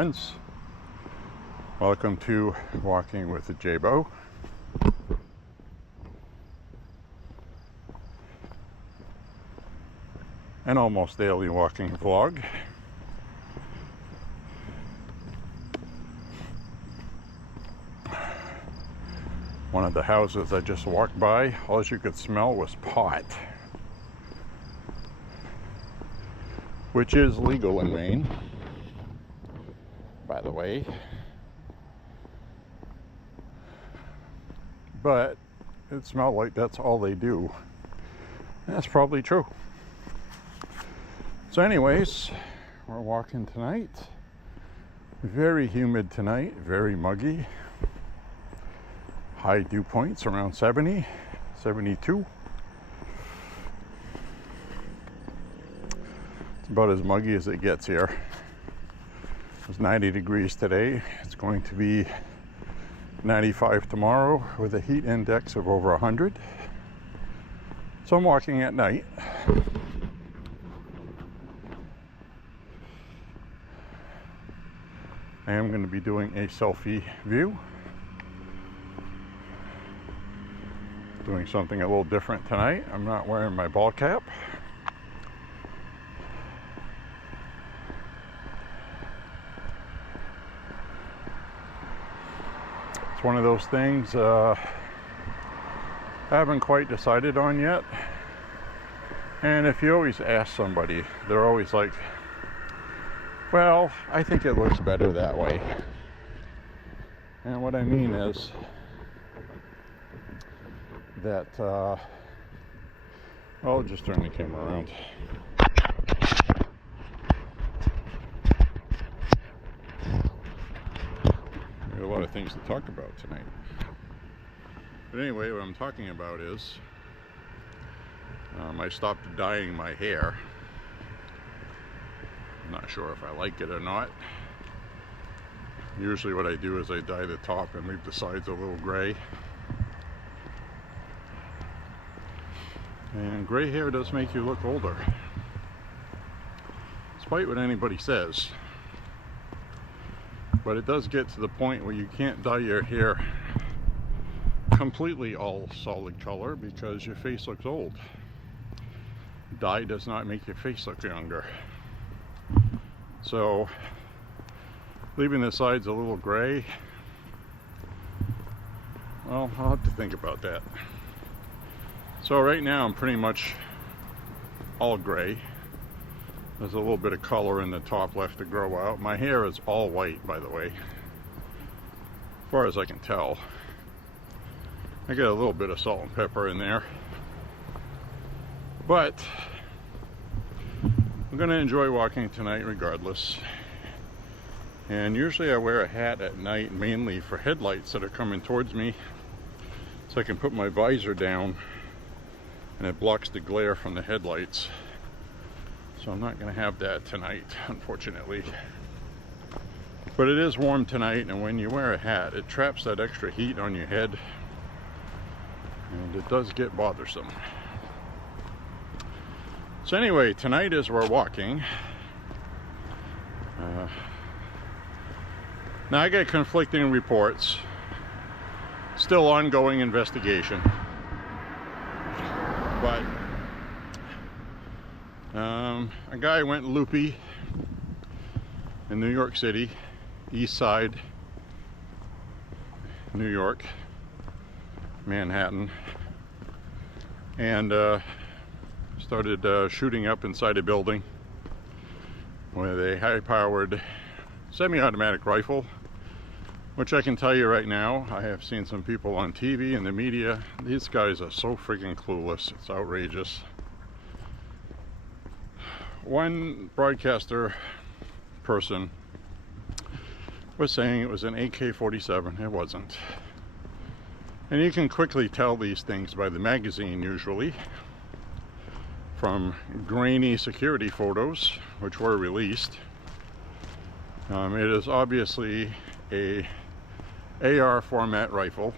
friends. Welcome to Walking with J.Beau. An almost daily walking vlog. One of the houses I just walked by, all you could smell was pot, which is legal in Maine, by the way. But it smelled like that's all they do. And that's probably true. So anyways, we're walking tonight. Very humid tonight, very muggy. High dew points around 70, 72. It's about as muggy as it gets here. It was 90 degrees today. It's going to be 95 tomorrow with a heat index of over 100. So I'm walking at night. I am going to be doing a selfie view. Doing something a little different tonight. I'm not wearing my ball cap. It's one of those things I haven't quite decided on yet. And if you always ask somebody, they're always like, well, I think it looks better that way. And what I mean is that, I'll just turn the camera around. We have a lot of things to talk about tonight. But anyway, what I'm talking about is I stopped dyeing my hair. I'm not sure if I like it or not. Usually what I do is I dye the top and leave the sides a little gray. And gray hair does make you look older, despite what anybody says. But it does get to the point where you can't dye your hair completely all solid color because your face looks old. Dye does not make your face look younger. So leaving the sides a little gray, well, I'll have to think about that. So right now I'm pretty much all gray. There's a little bit of color in the top left to grow out. My hair is all white, by the way, as far as I can tell. I get a little bit of salt and pepper in there. But I'm going to enjoy walking tonight regardless. And usually I wear a hat at night mainly for headlights that are coming towards me, so I can put my visor down and it blocks the glare from the headlights. So I'm not going to have that tonight, unfortunately. But it is warm tonight, and when you wear a hat, it traps that extra heat on your head, and it does get bothersome. So anyway, tonight as we're walking, now I get conflicting reports, still ongoing investigation. But a guy went loopy in New York City, East Side, New York, Manhattan, and started shooting up inside a building with a high-powered semi-automatic rifle, which I can tell you right now, I have seen some people on TV and the media. These guys are so freaking clueless. It's outrageous. One broadcaster person was saying it was an AK-47. It wasn't. And you can quickly tell these things by the magazine usually, from grainy security photos which were released. It is obviously a AR format rifle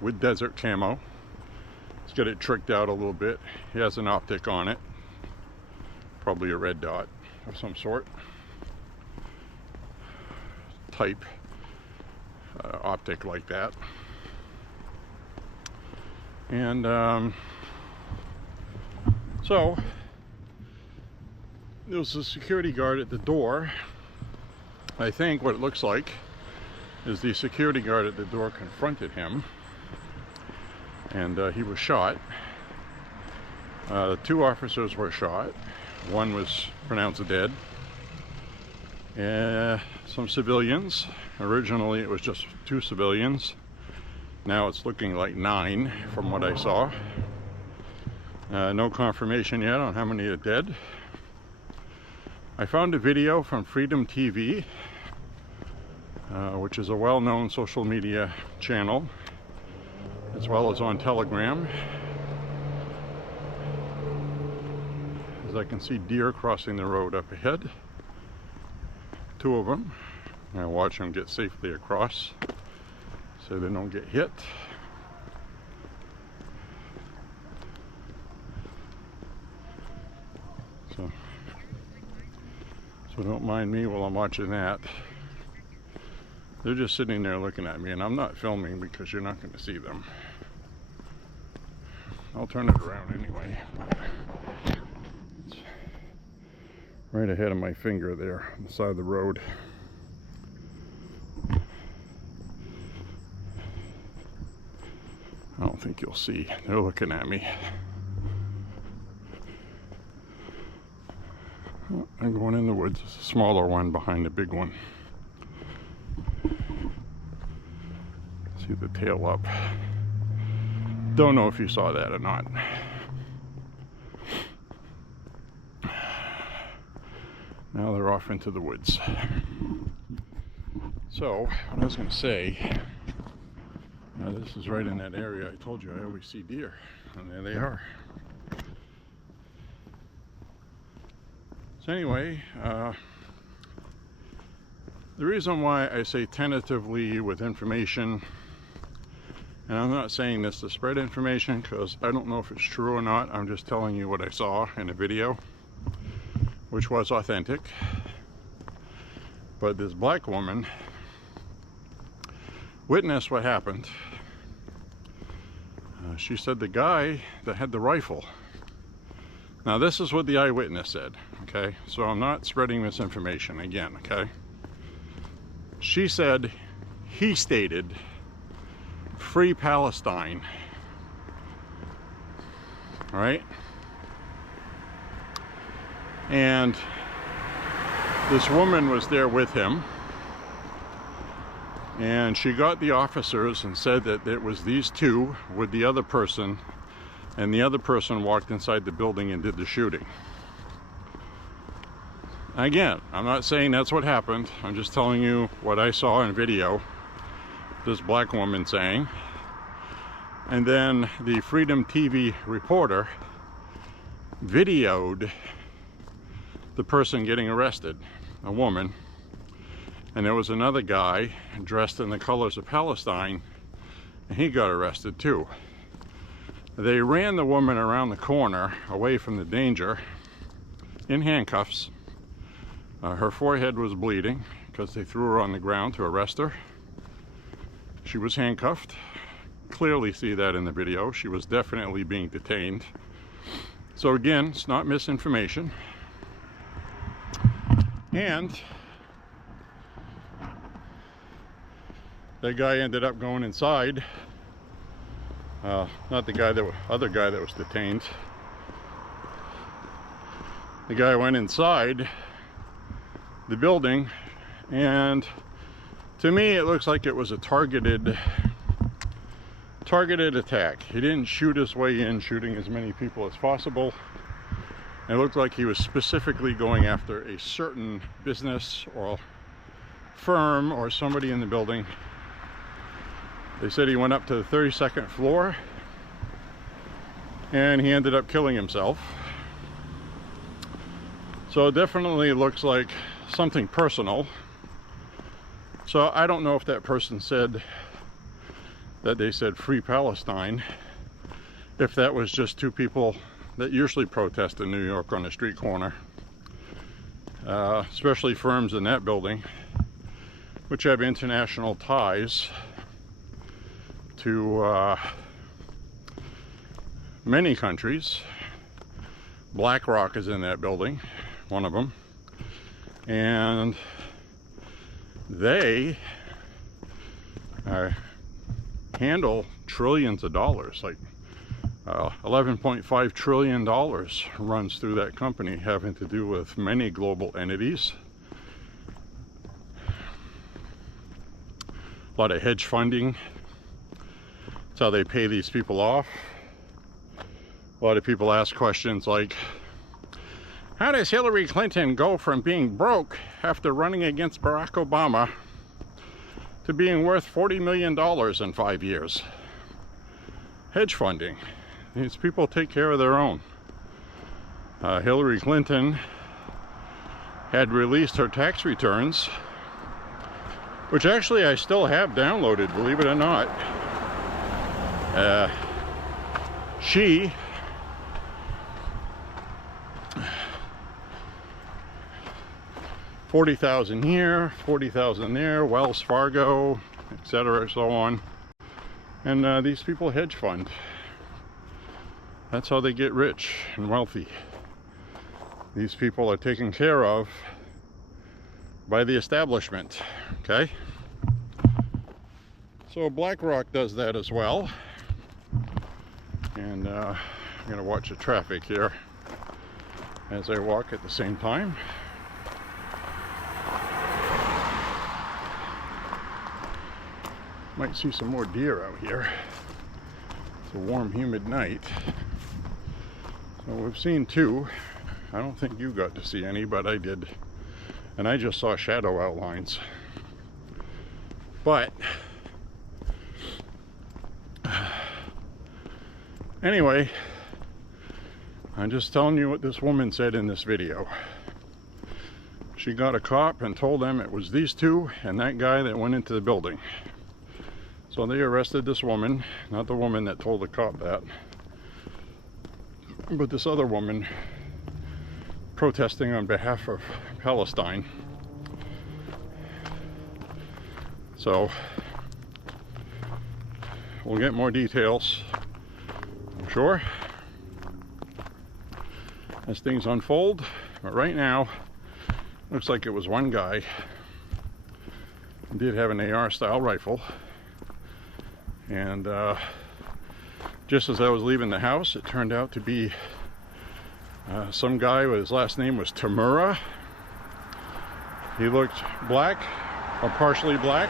with desert camo. Let's get it tricked out a little bit. He has an optic on it, probably a red dot of some sort. type optic like that. And so there was a security guard at the door. I think what it looks like is the security guard at the door confronted him, and he was shot. 2 officers were shot. One was pronounced dead. Some civilians. Originally it was just 2 civilians. Now it's looking like 9 from what I saw. No confirmation yet on how many are dead. I found a video from Freedom TV, which is a well-known social media channel, as well as on Telegram. As I can see deer crossing the road up ahead. 2 of them. I watch them get safely across so they don't get hit. So don't mind me while I'm watching that. They're just sitting there looking at me, and I'm not filming because you're not going to see them. I'll turn it around anyway. It's right ahead of my finger there on the side of the road. I don't think you'll see. They're looking at me. Oh, I'm going in the woods. There's a smaller one behind the big one. See the tail up. Don't know if you saw that or not. Now they're off into the woods. So, what I was going to say, this is right in that area I told you I always see deer, and there they are. So anyway, the reason why I say tentatively with information, and I'm not saying this to spread information because I don't know if it's true or not, I'm just telling you what I saw in a video, which was authentic. But this black woman witnessed what happened. She said the guy that had the rifle. Now this is what the eyewitness said, okay? So I'm not spreading misinformation again, okay? She said, he stated, "Free Palestine." All right? And this woman was there with him, and she got the officers and said that it was these 2 with the other person, and the other person walked inside the building and did the shooting. Again, I'm not saying that's what happened. I'm just telling you what I saw in video, this black woman saying. And then the Freedom TV reporter videoed the person getting arrested, a woman. And there was another guy dressed in the colors of Palestine, and he got arrested too. They ran the woman around the corner away from the danger in handcuffs. Her forehead was bleeding because they threw her on the ground to arrest her. She was handcuffed. Clearly see that in the video. She was definitely being detained. So again, it's not misinformation. And that guy ended up going inside. Not the guy that, other guy that was detained. The guy went inside the building, and to me it looks like it was a targeted attack. He didn't shoot his way in, shooting as many people as possible. It looked like he was specifically going after a certain business or firm or somebody in the building. They said he went up to the 32nd floor and he ended up killing himself. So it definitely looks like something personal. So I don't know if that person said that they said "Free Palestine," if that was just 2 people that usually protest in New York on a street corner, especially firms in that building. which have international ties to many countries. BlackRock is in that building, one of them, and they handle trillions of dollars. Like $11.5 trillion runs through that company, having to do with many global entities. A lot of hedge funding. That's how they pay these people off. A lot of people ask questions like, how does Hillary Clinton go from being broke after running against Barack Obama to being worth $40 million in 5 years? Hedge funding. These people take care of their own. Hillary Clinton had released her tax returns, which actually I still have downloaded, believe it or not. She $40,000 here, $40,000 there, Wells Fargo, etc., so on. And these people hedge fund. That's how they get rich and wealthy. These people are taken care of by the establishment, okay? So BlackRock does that as well. And I'm gonna watch the traffic here as I walk at the same time. Might see some more deer out here. It's a warm, humid night. So we've seen two. I don't think you got to see any, but I did. And I just saw shadow outlines. But anyway, I'm just telling you what this woman said in this video. She got a cop and told them it was these two and that guy that went into the building. So they arrested this woman, not the woman that told the cop that, but this other woman protesting on behalf of Palestine. So we'll get more details, I'm sure, as things unfold. But right now, looks like it was one guy. He did have an AR style rifle. And just as I was leaving the house, it turned out to be some guy with his last name was Tamura. He looked black, or partially black,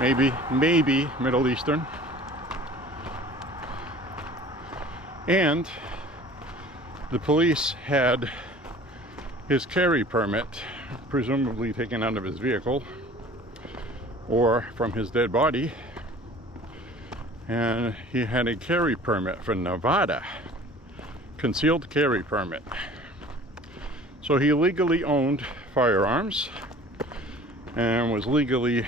maybe Middle Eastern. And the police had his carry permit, presumably taken out of his vehicle or from his dead body. And he had a carry permit for Nevada, concealed carry permit. So he legally owned firearms and was legally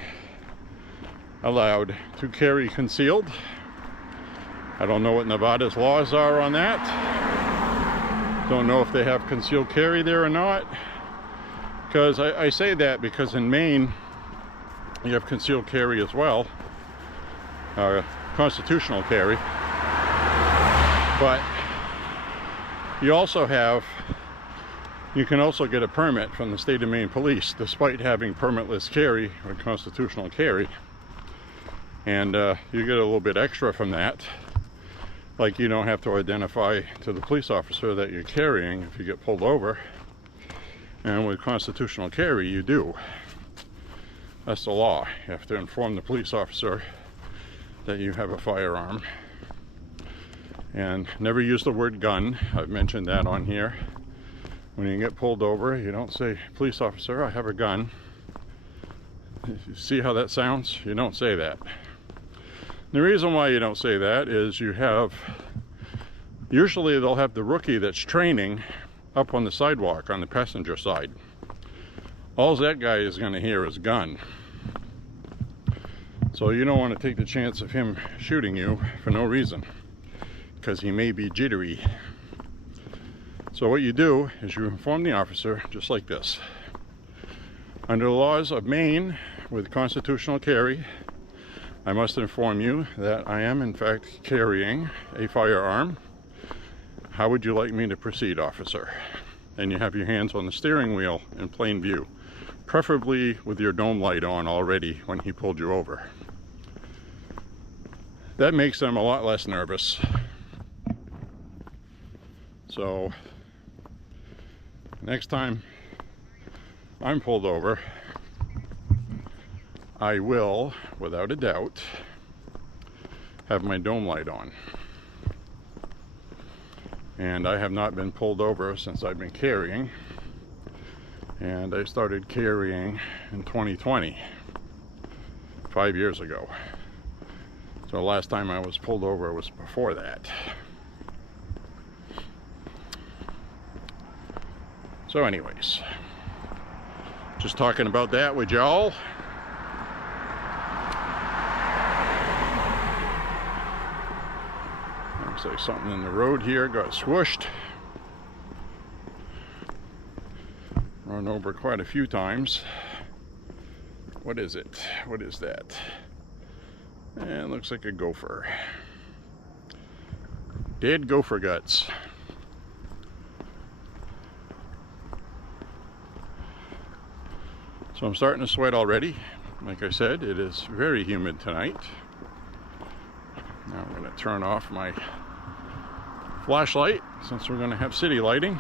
allowed to carry concealed. I don't know what Nevada's laws are on that. Don't know if they have concealed carry there or not. Because I say that because in Maine, you have concealed carry as well. Constitutional carry, but you also have, you can also get a permit from the state of Maine police despite having permitless carry or constitutional carry, and you get a little bit extra from that, like you don't have to identify to the police officer that you're carrying if you get pulled over, and with constitutional carry you do. That's the law. You have to inform the police officer that you have a firearm. And never use the word gun. I've mentioned that on here. When you get pulled over, you don't say, police officer, I have a gun. You see how that sounds? You don't say that. The reason why you don't say that is you have, usually they'll have the rookie that's training up on the sidewalk on the passenger side. All that guy is going to hear is gun. So you don't want to take the chance of him shooting you for no reason, because he may be jittery. So what you do is you inform the officer just like this. Under the laws of Maine with constitutional carry, I must inform you that I am in fact carrying a firearm. How would you like me to proceed, officer? And you have your hands on the steering wheel in plain view, preferably with your dome light on already when he pulled you over. That makes them a lot less nervous. So next time I'm pulled over, I will, without a doubt, have my dome light on. And I have not been pulled over since I've been carrying. And I started carrying in 2020, 5 years ago. So the last time I was pulled over was before that. So anyways, just talking about that with y'all. Looks like something in the road here got squished. Run over quite a few times. What is it? What is that? And it looks like a gopher. Dead gopher guts. So I'm starting to sweat already. Like I said, it is very humid tonight. Now I'm going to turn off my flashlight since we're going to have city lighting.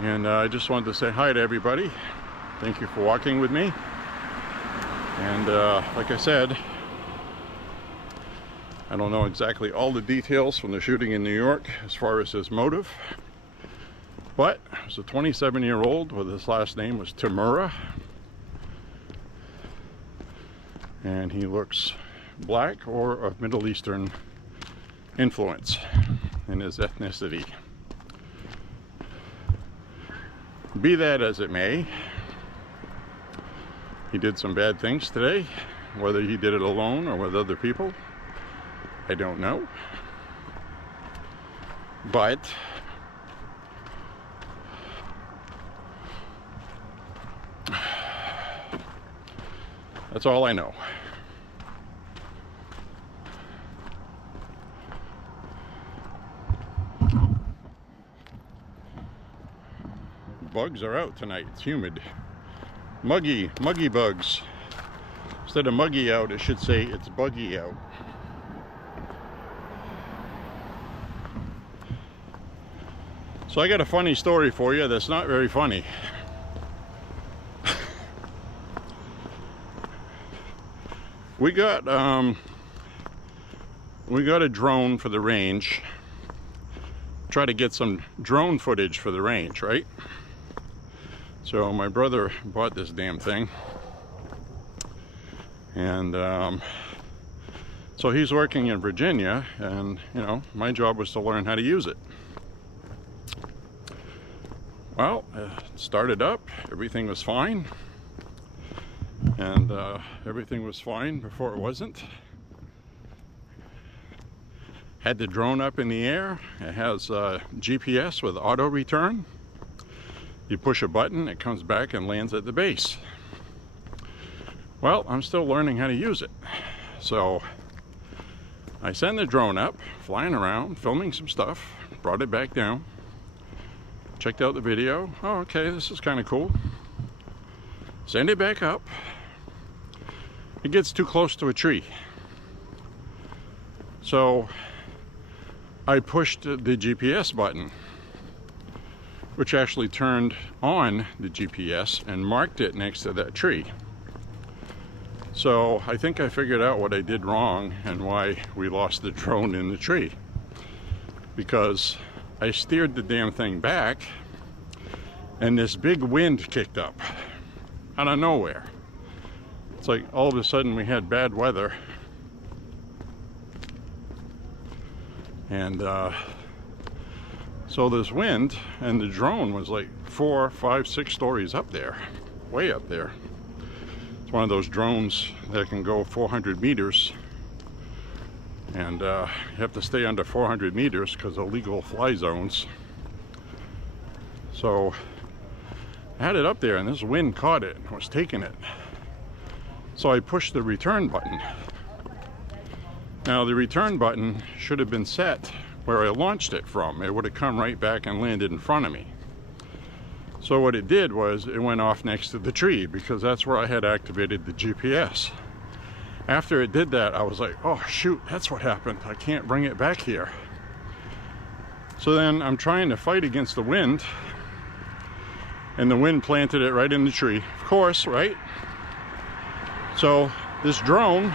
And I just wanted to say hi to everybody. Thank you for walking with me. And like I said, I don't know exactly all the details from the shooting in New York as far as his motive. But it was a 27-year-old with his last name was Tamura. And he looks black or of Middle Eastern influence in his ethnicity. Be that as it may, he did some bad things today. Whether he did it alone or with other people, I don't know. But that's all I know. Bugs are out tonight. It's humid. Muggy bugs. Instead of muggy out, it should say it's buggy out. So I got a funny story for you that's not very funny. We got a drone for the range. Try to get some drone footage for the range, right? So my brother bought this damn thing, and so he's working in Virginia, and you know, my job was to learn how to use it. Well, it started up, everything was fine, and everything was fine before it wasn't. Had the drone up in the air. It has GPS with auto return. You push a button, it comes back and lands at the base. Well, I'm still learning how to use it. So I sent the drone up, flying around, filming some stuff, brought it back down, checked out the video. Oh, okay, this is kind of cool. Send it back up. It gets too close to a tree. So I pushed the GPS button, which actually turned on the GPS and marked it next to that tree. So I think I figured out what I did wrong and why we lost the drone in the tree. Because I steered the damn thing back and this big wind kicked up out of nowhere. It's like all of a sudden we had bad weather. And so this wind, and the drone was like 4, 5, 6 stories up there, way up there. It's one of those drones that can go 400 meters, and you have to stay under 400 meters because of legal fly zones. So I had it up there and this wind caught it and was taking it. So I pushed the return button. Now the return button should have been set where I launched it from. It would have come right back and landed in front of me. So what it did was it went off next to the tree because that's where I had activated the GPS. After it did that, I was like, oh shoot, that's what happened. I can't bring it back here. So then I'm trying to fight against the wind, and the wind planted it right in the tree, of course, right? So this drone,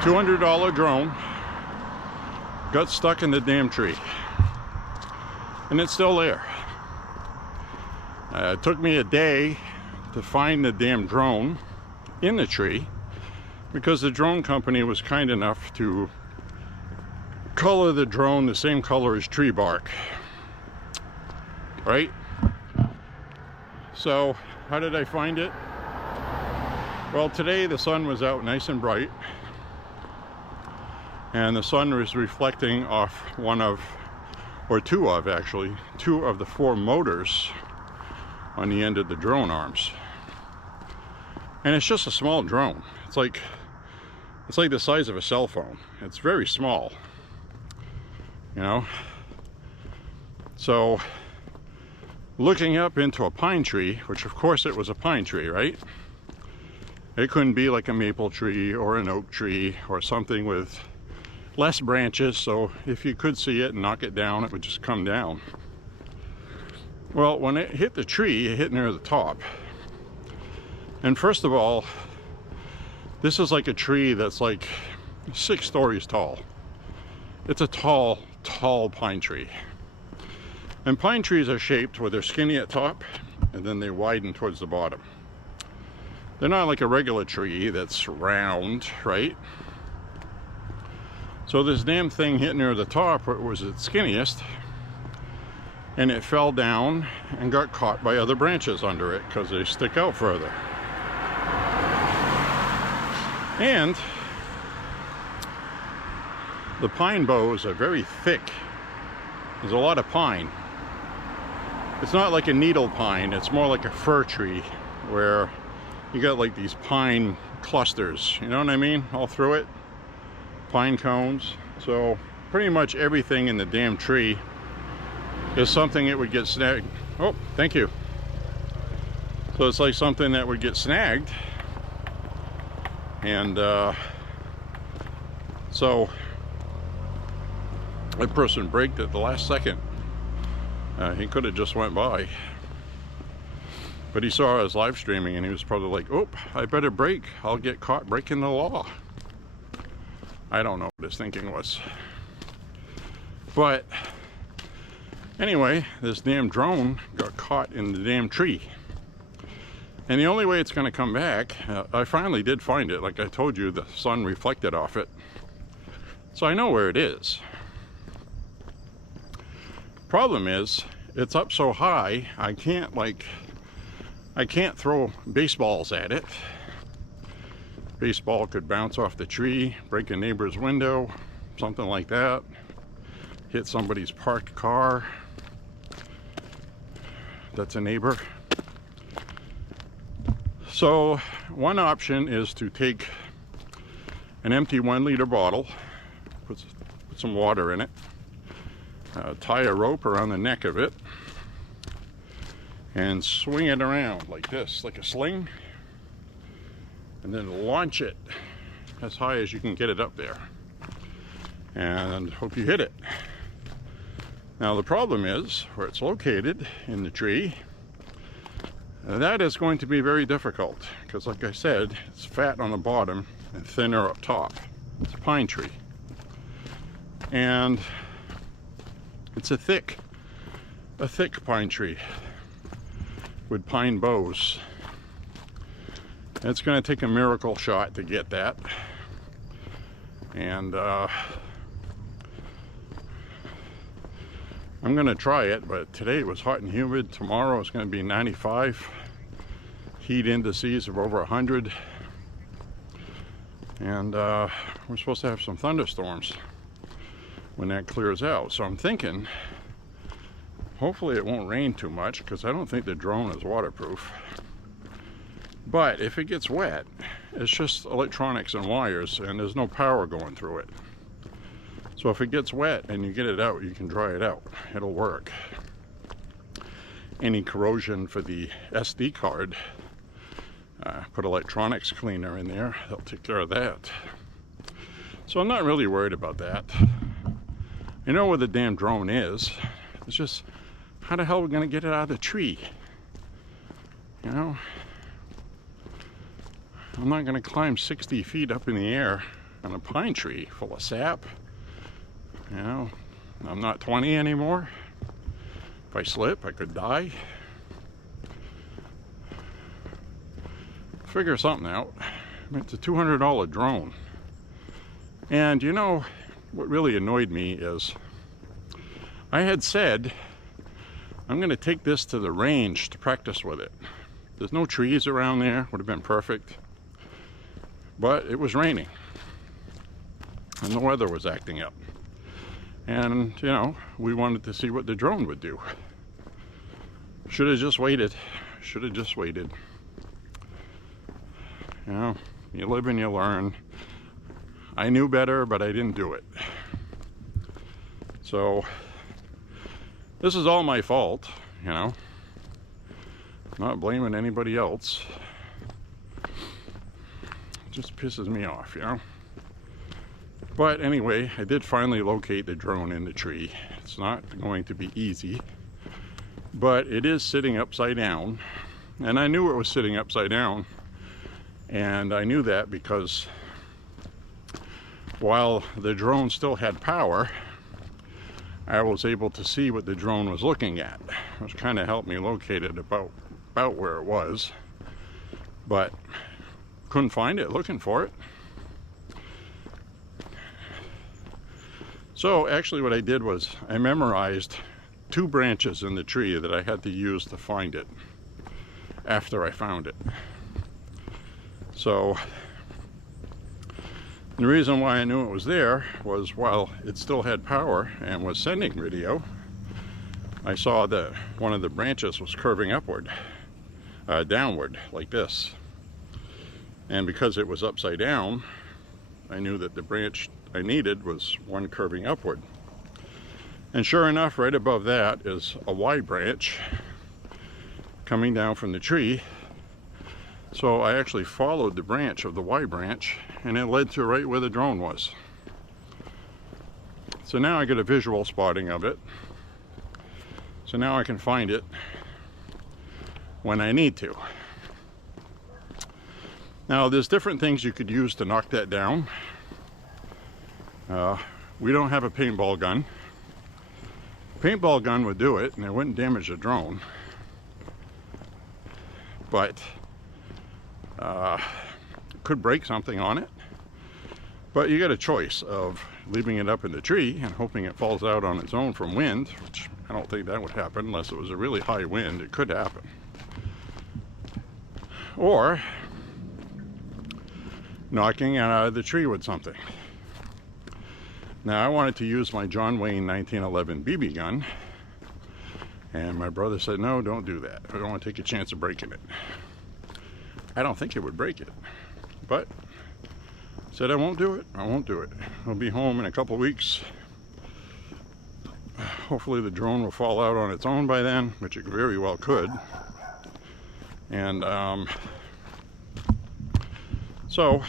$200 drone, got stuck in the damn tree, and it's still there. It took me a day to find the damn drone in the tree because the drone company was kind enough to color the drone the same color as tree bark, right? So how did I find it? Well, today the sun was out nice and bright, and the sun was reflecting off one of, or two of actually, two of the four motors on the end of the drone arms. And it's just a small drone. It's like the size of a cell phone. It's very small, you know. So looking up into a pine tree, which of course it was a pine tree, right? It couldn't be like a maple tree or an oak tree or something with less branches, so if you could see it and knock it down, it would just come down. Well, when it hit the tree, it hit near the top. And first of all, this is like a tree that's like 6 stories tall. It's a tall, tall pine tree. And pine trees are shaped where they're skinny at top and then they widen towards the bottom. They're not like a regular tree that's round, right? So this damn thing hit near the top where it was its skinniest, and it fell down and got caught by other branches under it because they stick out further. And the pine boughs are very thick. There's a lot of pine. It's not like a needle pine, it's more like a fir tree where you got like these pine clusters, you know what I mean, all through it. Pine cones. So pretty much everything in the damn tree is something that would get snagged. Oh, thank you. So it's like something that would get snagged, and so a person braked at the last second. He could have just went by, but he saw us live streaming and he was probably like, oh, I better brake, I'll get caught breaking the law. I don't know what his thinking was. But anyway, this damn drone got caught in the damn tree. And the only way it's going to come back, I finally did find it. Like I told you, the sun reflected off it. So I know where it is. Problem is, it's up so high, I can't throw baseballs at it. Baseball could bounce off the tree, break a neighbor's window, something like that. Hit somebody's parked car. That's a neighbor. So one option is to take an empty 1 liter bottle, put some water in it, tie a rope around the neck of it, and swing it around like this, like a sling, and then launch it as high as you can get it up there, and hope you hit it. Now the problem is where it's located in the tree. That is going to be very difficult because, like I said, it's fat on the bottom and thinner up top. It's a pine tree, and it's a thick pine tree with pine boughs. It's going to take a miracle shot to get that, and I'm going to try it. But today it was hot and humid. Tomorrow it's going to be 95. Heat indices of over 100, and we're supposed to have some thunderstorms when that clears out. So I'm thinking hopefully it won't rain too much, because I don't think the drone is waterproof. But if it gets wet, it's just electronics and wires, and there's no power going through it. So if it gets wet and you get it out, you can dry it out. It'll work. Any corrosion for the SD card, put electronics cleaner in there, they'll take care of that. So I'm not really worried about that. You know where the damn drone is. It's just, how the hell are we gonna get it out of the tree? You know? I'm not gonna climb 60 feet up in the air on a pine tree full of sap. You know, I'm not 20 anymore. If I slip, I could die. Figure something out. I mean, it's a $200 drone. And you know, what really annoyed me is, I had said, I'm going to take this to the range to practice with it. There's no trees around there, would have been perfect. But it was raining. And the weather was acting up. And, you know, we wanted to see what the drone would do. Should have just waited. Should have just waited. You know, you live and you learn. I knew better, but I didn't do it. So, this is all my fault, you know. I'm not blaming anybody else. It just pisses me off, you know. But anyway, I did finally locate the drone in the tree. It's not going to be easy, but it is sitting upside down. And I knew it was sitting upside down. And I knew that because while the drone still had power, I was able to see what the drone was looking at, which kind of helped me locate it about where it was. But couldn't find it looking for it. So actually what I did was I memorized 2 branches in the tree that I had to use to find it after I found it. So the reason why I knew it was there was while it still had power and was sending video, I saw that one of the branches was curving upward, downward like this. And because it was upside down, I knew that the branch I needed was one curving upward. And sure enough, right above that is a Y branch coming down from the tree. So I actually followed the branch of the Y branch, and it led to right where the drone was. So now I get a visual spotting of it. So now I can find it when I need to. Now there's different things you could use to knock that down. We don't have a paintball gun. Paintball gun would do it and it wouldn't damage the drone. But could break something on it. But you get a choice of leaving it up in the tree and hoping it falls out on its own from wind, which I don't think that would happen unless it was a really high wind. It could happen. Or knocking it out of the tree with something. Now I wanted to use my John Wayne 1911 BB gun, and my brother said, no, don't do that. I don't want to take a chance of breaking it. I don't think it would break it, but I said I won't do it. I won't do it. I'll be home in a couple weeks. Hopefully the drone will fall out on its own by then, which it very well could. And so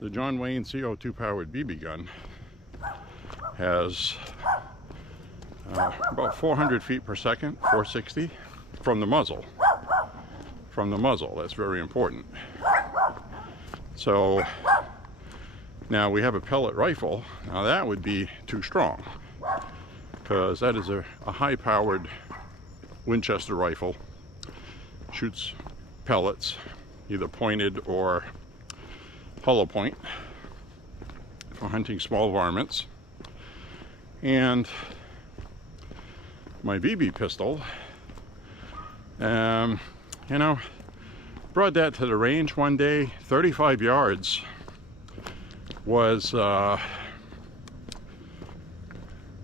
the John Wayne CO2 powered BB gun has about 400 feet per second, 460 from the muzzle. From the muzzle, that's very important. So now we have a pellet rifle. Now that would be too strong because that is a high powered Winchester rifle. Shoots pellets, either pointed or hollow point, for hunting small varmints. And my BB pistol, you know, brought that to the range one day. 35 yards was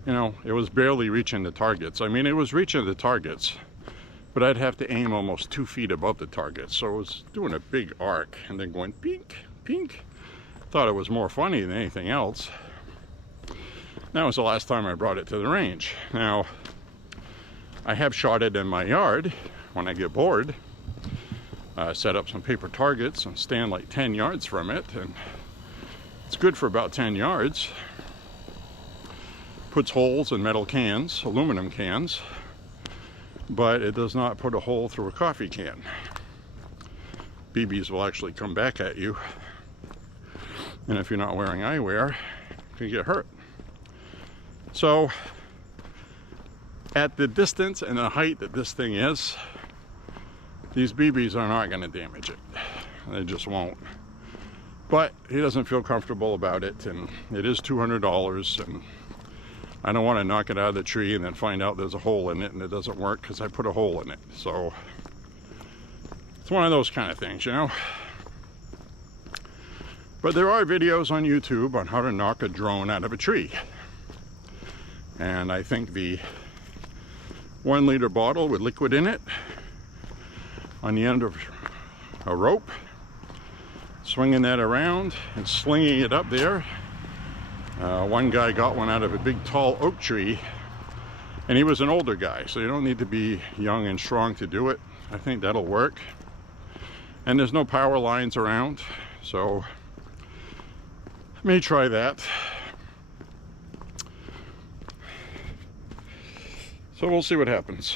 you know, it was barely reaching the targets. I mean, it was reaching the targets, but I'd have to aim almost 2 feet above the target. So it was doing a big arc and then going pink, pink. Thought it was more funny than anything else. That was the last time I brought it to the range. Now, I have shot it in my yard when I get bored. Set up some paper targets and stand like 10 yards from it, and it's good for about 10 yards. Puts holes in metal cans, aluminum cans, but it does not put a hole through a coffee can. BBs will actually come back at you, and if you're not wearing eyewear, you can get hurt. So, at the distance and the height that this thing is, these BBs are not going to damage it. They just won't. But he doesn't feel comfortable about it, and it is $200, and I don't want to knock it out of the tree and then find out there's a hole in it and it doesn't work because I put a hole in it. So it's one of those kind of things, you know. But there are videos on YouTube on how to knock a drone out of a tree. And I think the 1 liter bottle with liquid in it on the end of a rope, swinging that around and slinging it up there. One guy got one out of a big tall oak tree, and he was an older guy, so you don't need to be young and strong to do it. I think that'll work. And there's no power lines around, so I may try that. So we'll see what happens.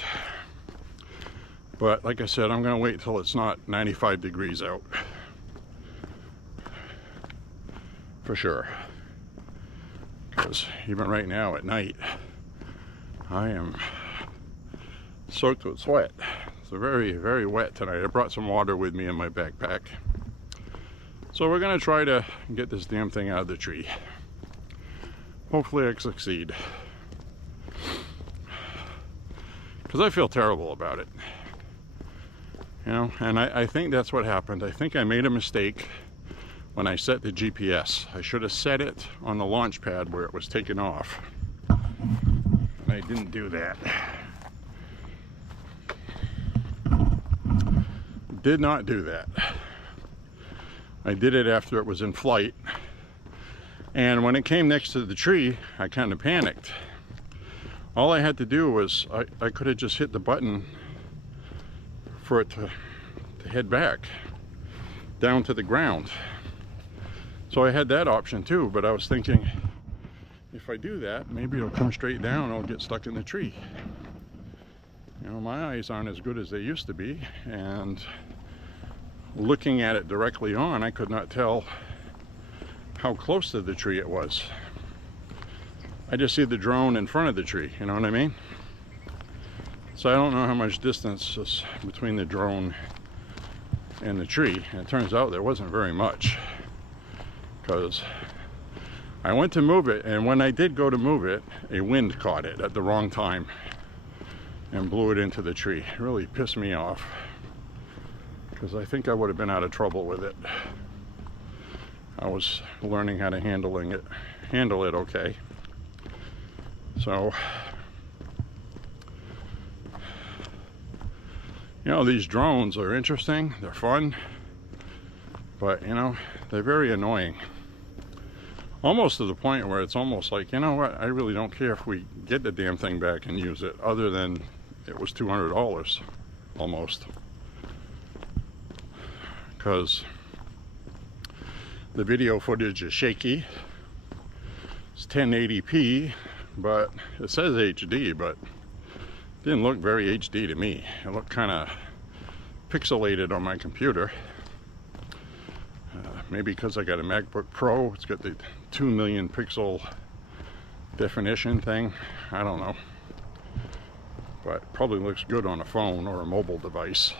But like I said, I'm going to wait till it's not 95 degrees out. For sure. Because even right now at night, I am soaked with sweat. It's very, very wet tonight. I brought some water with me in my backpack. So we're going to try to get this damn thing out of the tree. Hopefully I succeed. Because I feel terrible about it. You know, and I think that's what happened. I think I made a mistake when I set the GPS. I should have set it on the launch pad where it was taken off. And I didn't do that. Did not do that. I did it after it was in flight. And when it came next to the tree, I kind of panicked. All I had to do was, I could have just hit the button for it to head back down to the ground. So I had that option too, but I was thinking, if I do that, maybe it'll come straight down and I'll get stuck in the tree. You know, my eyes aren't as good as they used to be, and looking at it directly on, I could not tell how close to the tree it was. I just see the drone in front of the tree, you know what I mean? So I don't know how much distance is between the drone and the tree. And it turns out there wasn't very much, because I went to move it, and when I did go to move it, a wind caught it at the wrong time and blew it into the tree. It really pissed me off, because I think I would have been out of trouble with it. I was learning how to handle it okay. So, you know, these drones are interesting, they're fun, but, you know, they're very annoying. Almost to the point where it's almost like, you know what, I really don't care if we get the damn thing back and use it, other than it was $200, almost. Because the video footage is shaky. It's 1080p, but it says HD, but didn't look very HD to me. It looked kind of pixelated on my computer. Maybe because I got a MacBook Pro, it's got the 2 million pixel definition thing. I don't know. But probably looks good on a phone or a mobile device.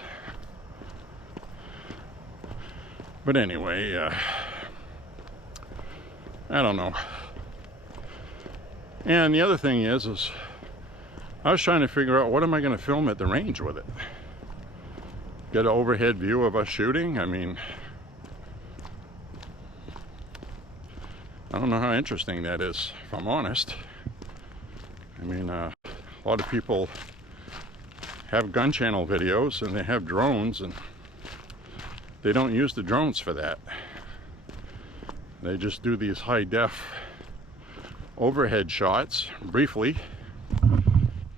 But anyway, I don't know. And the other thing is I was trying to figure out, what am I going to film at the range with it? Get an overhead view of us shooting? I mean, I don't know how interesting that is, if I'm honest. I mean, a lot of people have gun channel videos and they have drones, and they don't use the drones for that. They just do these high def overhead shots briefly,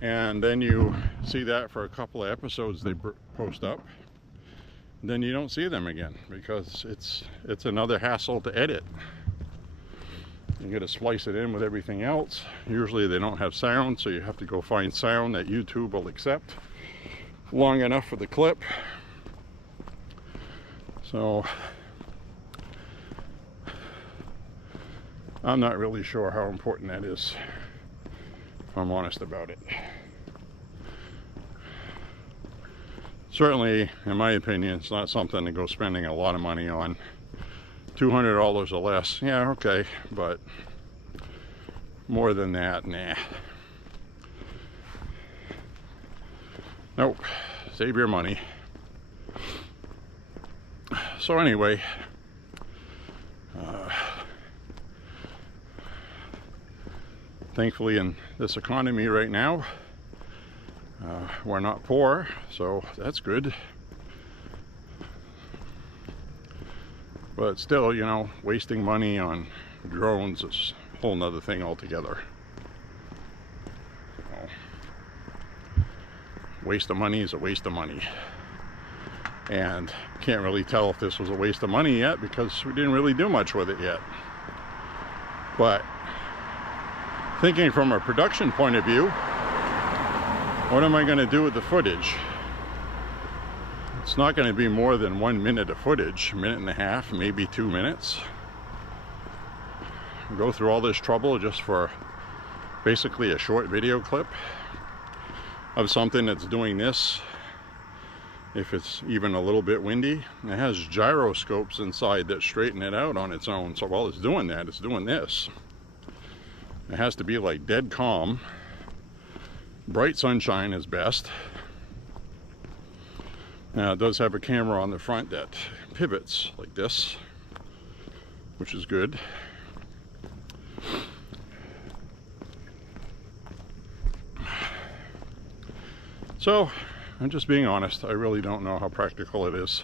and then you see that for a couple of episodes they post up. Then you don't see them again because it's another hassle to edit. You got to splice it in with everything else. Usually they don't have sound, so you have to go find sound that YouTube will accept long enough for the clip. So I'm not really sure how important that is, if I'm honest about it. Certainly, in my opinion, it's not something to go spending a lot of money on. $200 or less, yeah, okay, but more than that, nah. Nope, save your money. So anyway, thankfully in this economy right now, we're not poor, so that's good. But still, you know, wasting money on drones is a whole nother thing altogether. Well, waste of money is a waste of money. And can't really tell if this was a waste of money yet because we didn't really do much with it yet. But thinking from a production point of view, what am I going to do with the footage? It's not going to be more than 1 minute of footage, 1.5 minutes, maybe 2 minutes. Go through all this trouble just for basically a short video clip of something that's doing this. If it's even a little bit windy, it has gyroscopes inside that straighten it out on its own. So while it's doing that, it's doing this. It has to be like dead calm. Bright sunshine is best. Now it does have a camera on the front that pivots like this, which is good. So I'm just being honest, I really don't know how practical it is.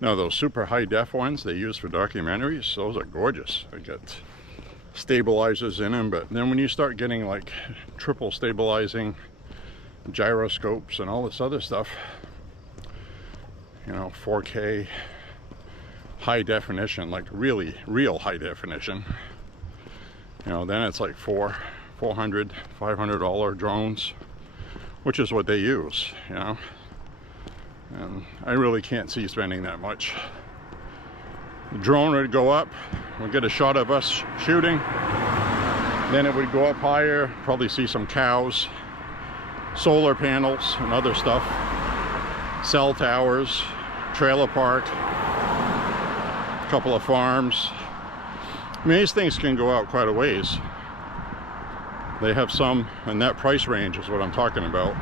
Now those super high def ones they use for documentaries, those are gorgeous. They get stabilizers in them, but then when you start getting like triple stabilizing gyroscopes and all this other stuff, you know, 4K high definition, like really real high definition, you know, then it's like $400, $500 drones, which is what they use, you know. And I really can't see spending that much. The drone would go up, we'll get a shot of us shooting, then it would go up higher, probably see some cows, solar panels and other stuff, cell towers, trailer park, a couple of farms. I mean, these things can go out quite a ways. They have some in that price range is what I'm talking about,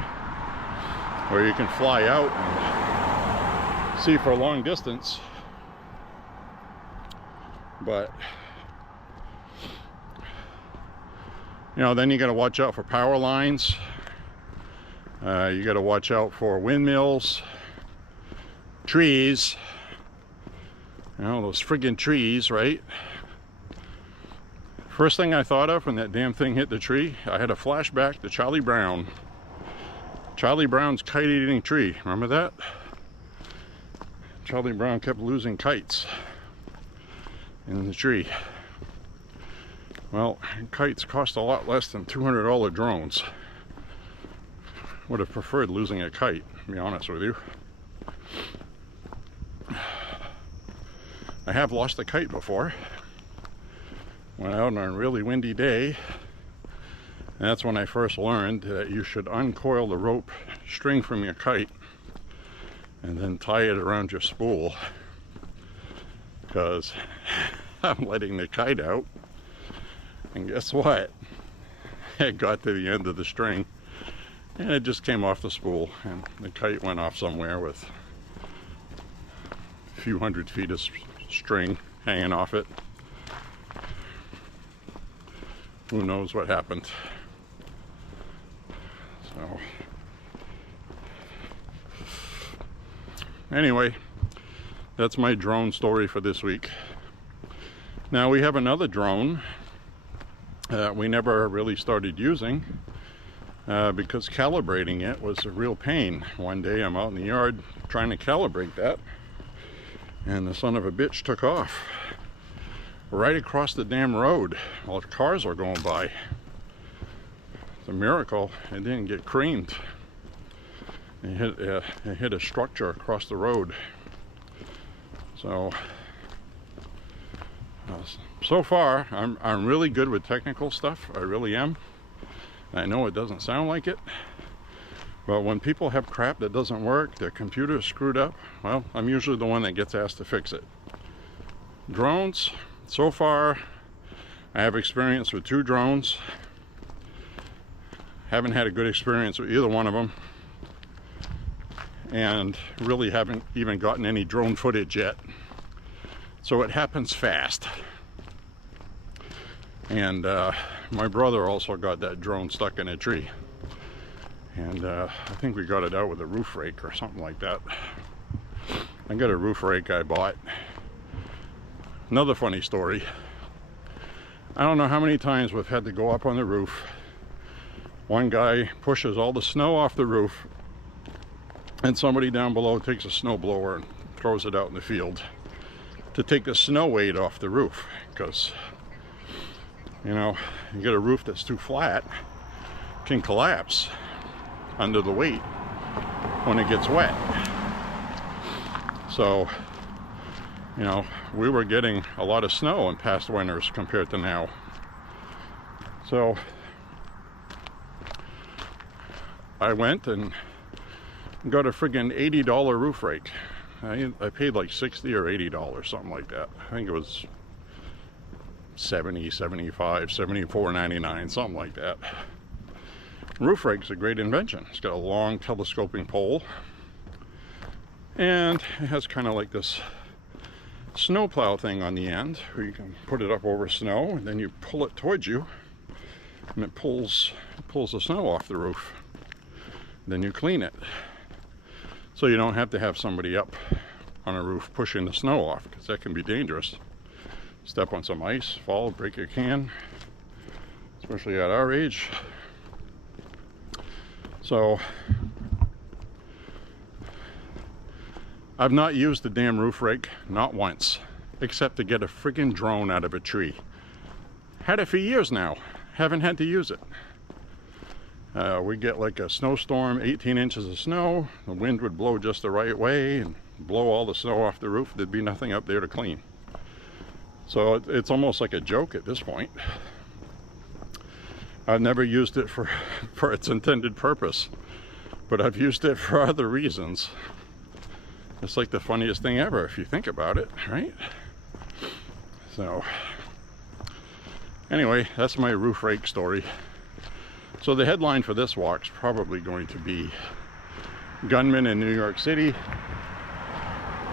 where you can fly out and see for a long distance. But you know, then you got to watch out for power lines. You got to watch out for windmills, trees. You know, those friggin' trees, right? First thing I thought of when that damn thing hit the tree, I had a flashback to Charlie Brown. Charlie Brown's kite-eating tree. Remember that? Charlie Brown kept losing kites in the tree. Well, kites cost a lot less than $200 drones. Would have preferred losing a kite, to be honest with you. I have lost a kite before. Went out on a really windy day. And that's when I first learned that you should uncoil the rope string from your kite and then tie it around your spool, because I'm letting the kite out, and guess what? It got to the end of the string and it just came off the spool, and the kite went off somewhere with few hundred feet of string hanging off it. Who knows what happened. So anyway, that's my drone story for this week. Now we have another drone that we never really started using because calibrating it was a real pain. One day I'm out in the yard trying to calibrate that, and the son of a bitch took off right across the damn road while cars are going by. It's a miracle it didn't get creamed. It hit a structure across the road. So so far I'm really good with technical stuff. I really am. I know it doesn't sound like it, but when people have crap that doesn't work, their computer is screwed up, well, I'm usually the one that gets asked to fix it. Drones, so far I have experience with 2 drones. Haven't had a good experience with either one of them, and really haven't even gotten any drone footage yet. So it happens fast. And my brother also got that drone stuck in a tree, and I think we got it out with a roof rake or something like that. I got a roof rake I bought. Another funny story. I don't know how many times we've had to go up on the roof. One guy pushes all the snow off the roof, and somebody down below takes a snow blower and throws it out in the field to take the snow weight off the roof, because you know, you get a roof that's too flat, can collapse under the weight when it gets wet. So, you know, we were getting a lot of snow in past winters compared to now. So I went and got a friggin' $80 roof rake. I paid like $60 or $80, something like that. I think it was 70, 75, 74.99, something like that. Roof rake's a great invention. It's got a long telescoping pole, and it has kind of like this snowplow thing on the end where you can put it up over snow, and then you pull it towards you, and it pulls the snow off the roof. Then you clean it, so you don't have to have somebody up on a roof pushing the snow off, because that can be dangerous. Step on some ice, fall, break your can, especially at our age. So I've not used the damn roof rake, not once, except to get a friggin' drone out of a tree. Had it for years now, haven't had to use it. We get like a snowstorm, 18 inches of snow, the wind would blow just the right way and blow all the snow off the roof. There'd be nothing up there to clean. So it's almost like a joke at this point. I've never used it for its intended purpose, but I've used it for other reasons. It's like the funniest thing ever if you think about it, right? So anyway, that's my roof rake story. So the headline for this walk's probably going to be gunman in New York City,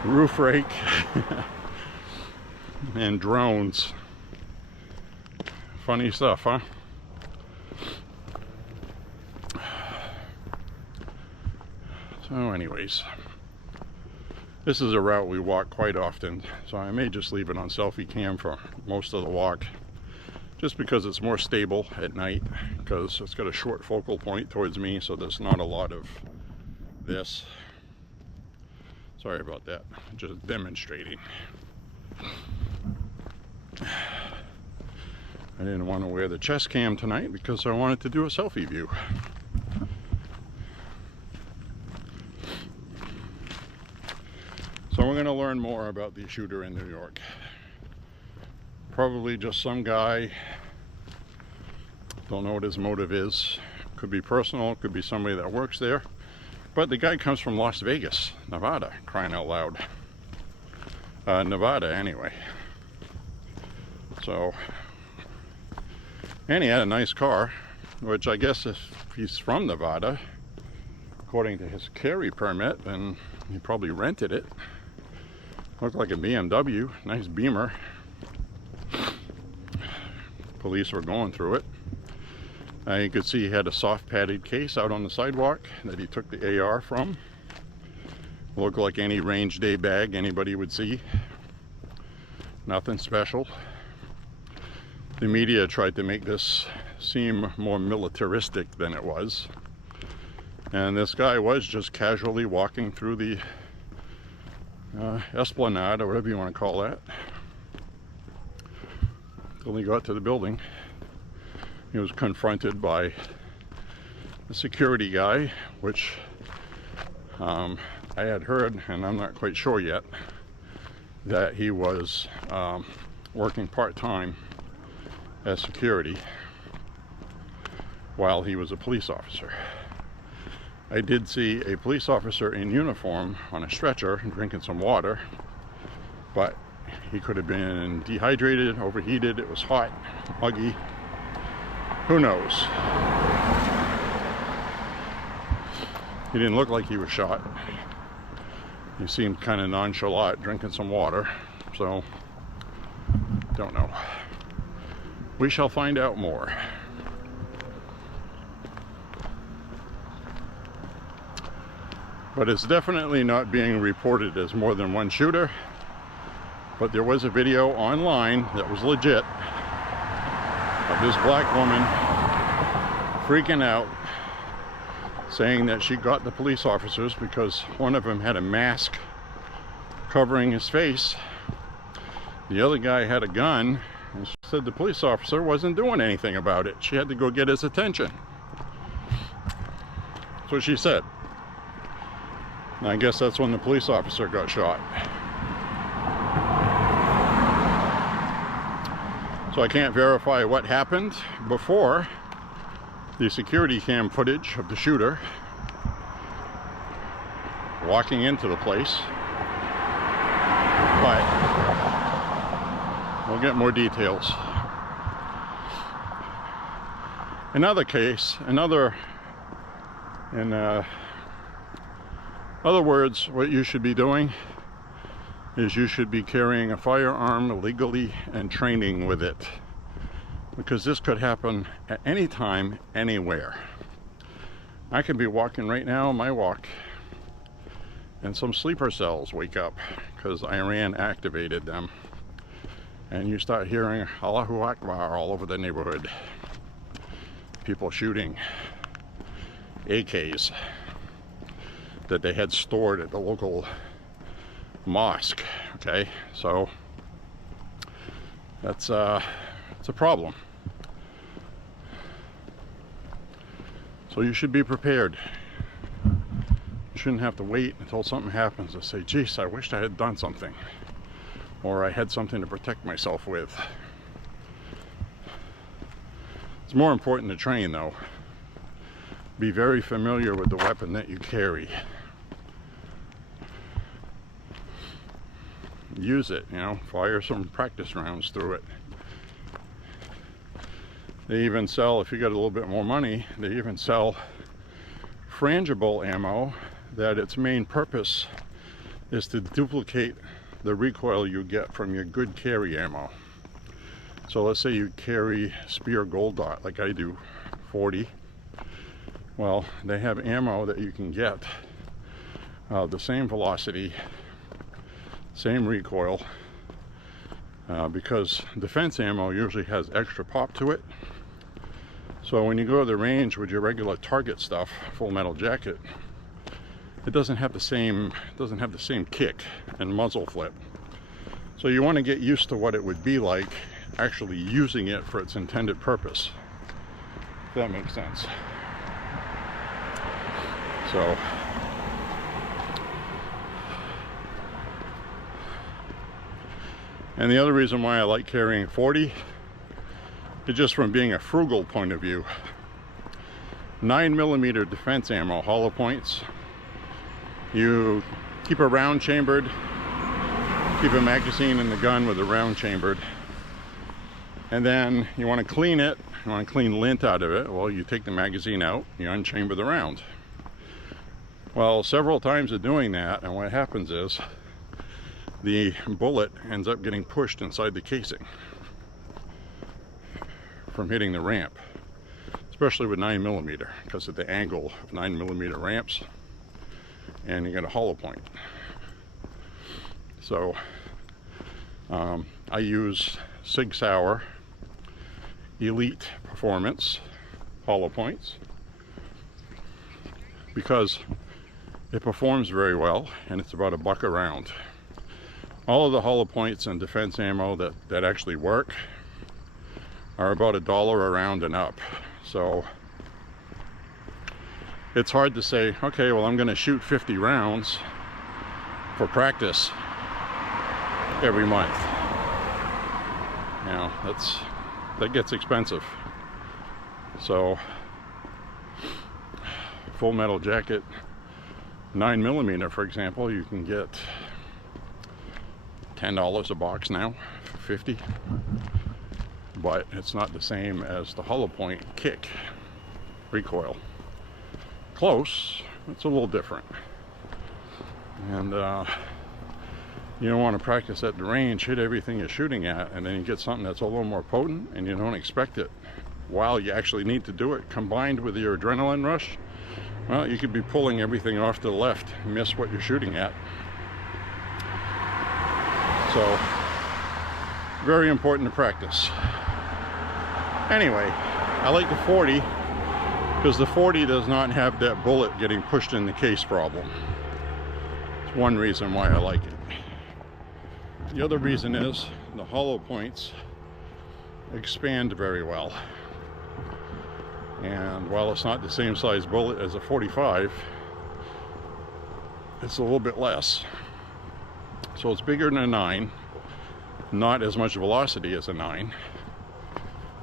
roof rake, and drones. Funny stuff, huh? So anyways, this is a route we walk quite often, so I may just leave it on selfie cam for most of the walk, just because it's more stable at night, because it's got a short focal point towards me, so there's not a lot of this. Sorry about that, just demonstrating. I didn't want to wear the chest cam tonight because I wanted to do a selfie view. So we're going to learn more about the shooter in New York. Probably just some guy, don't know what his motive is. Could be personal, could be somebody that works there. But the guy comes from Las Vegas, Nevada, crying out loud. Nevada anyway. So, and he had a nice car, which I guess if he's from Nevada, according to his carry permit, then he probably rented it. Looked like a BMW, nice Beamer. Police were going through it. You could see he had a soft padded case out on the sidewalk that he took the AR from. Looked like any range day bag anybody would see. Nothing special. The media tried to make this seem more militaristic than it was. And this guy was just casually walking through the esplanade, or whatever you want to call that, until he got to the building. He was confronted by a security guy, which I had heard, and I'm not quite sure yet, that he was working part-time as security while he was a police officer. I did see a police officer in uniform on a stretcher drinking some water, but he could have been dehydrated, overheated, it was hot, muggy, who knows. He didn't look like he was shot. He seemed kind of nonchalant, drinking some water, so don't know. We shall find out more. But it's definitely not being reported as more than one shooter. But there was a video online that was legit of this black woman freaking out, saying that she got the police officers because one of them had a mask covering his face. The other guy had a gun, and she said the police officer wasn't doing anything about it. She had to go get his attention. That's what she said. And I guess that's when the police officer got shot. So I can't verify what happened before the security cam footage of the shooter walking into the place, but we'll get more details. Another case, in other words, what you should be doing is you should be carrying a firearm legally and training with it, because this could happen at any time, anywhere. I could be walking right now, my walk, and some sleeper cells wake up because Iran activated them, and you start hearing Allahu Akbar all over the neighborhood. People shooting AKs that they had stored at the local mosque. Okay, so it's a problem. So you should be prepared. You shouldn't have to wait until something happens to say, geez, I wished I had done something, or I had something to protect myself with. It's more important to train, though. Be very familiar with the weapon that you carry. Use it, you know, fire some practice rounds through it. They even sell, if you got a little bit more money, they even sell frangible ammo that its main purpose is to duplicate the recoil you get from your good carry ammo. So let's say you carry Spear Gold Dot like I do, 40. Well, they have ammo that you can get the same velocity, same recoil, because defense ammo usually has extra pop to it. So when you go to the range with your regular target stuff, Full Metal Jacket, it doesn't have the same kick and muzzle flip. So you want to get used to what it would be like actually using it for its intended purpose, if that makes sense. So and the other reason why I like carrying 40 is just from being a frugal point of view. 9mm defense ammo, hollow points. You keep a round chambered, keep a magazine in the gun with a round chambered, and then you want to clean it, you want to clean lint out of it. Well, you take the magazine out, you unchamber the round. Well, several times of doing that, and what happens is the bullet ends up getting pushed inside the casing from hitting the ramp, especially with 9mm, because of the angle of 9mm ramps, and you get a hollow point. So I use Sig Sauer Elite Performance hollow points because it performs very well, and it's about $1 a round. All of the hollow points and defense ammo that actually work are about $1 a round and up. So it's hard to say, okay, well, I'm going to shoot 50 rounds for practice every month. You know, that gets expensive. So Full Metal Jacket 9mm, for example, you can get $10 a box now for 50, but it's not the same as the hollow point kick recoil. Close, it's a little different. And you don't want to practice at the range, hit everything you're shooting at, and then you get something that's a little more potent and you don't expect it while you actually need to do it, combined with your adrenaline rush. Well, you could be pulling everything off to the left and miss what you're shooting at. So, very important to practice. Anyway, I like the 40 because the 40 does not have that bullet getting pushed in the case problem. It's one reason why I like it. The other reason is the hollow points expand very well. And while it's not the same size bullet as a 45, it's a little bit less. So it's bigger than a 9, not as much velocity as a 9,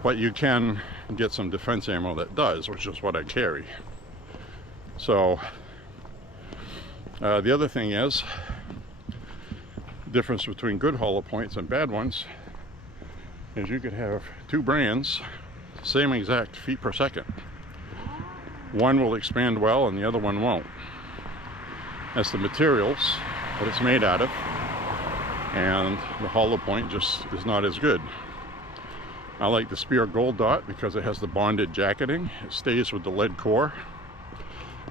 but you can get some defense ammo that does, which is what I carry. So the other thing is, the difference between good hollow points and bad ones is you could have two brands, same exact feet per second. One will expand well and the other one won't. That's the materials that it's made out of, and the hollow point just is not as good. I like the Spear Gold Dot because it has the bonded jacketing. It stays with the lead core.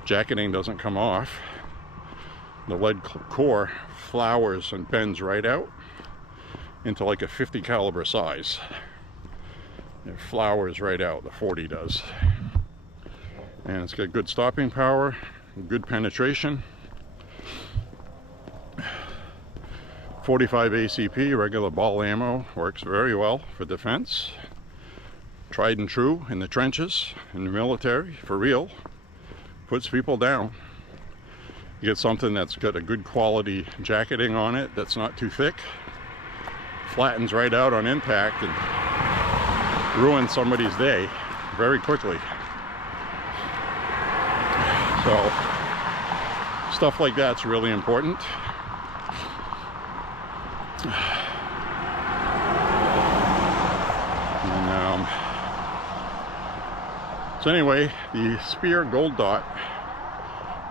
Jacketing doesn't come off. The lead core flowers and bends right out into like a 50 caliber size. It flowers right out, the 40 does. And it's got good stopping power, good penetration. 45 ACP, regular ball ammo, works very well for defense. Tried and true in the trenches, in the military, for real. Puts people down. You get something that's got a good quality jacketing on it, that's not too thick. Flattens right out on impact and ruins somebody's day very quickly. So stuff like that's really important. And, so anyway, the Spear Gold Dot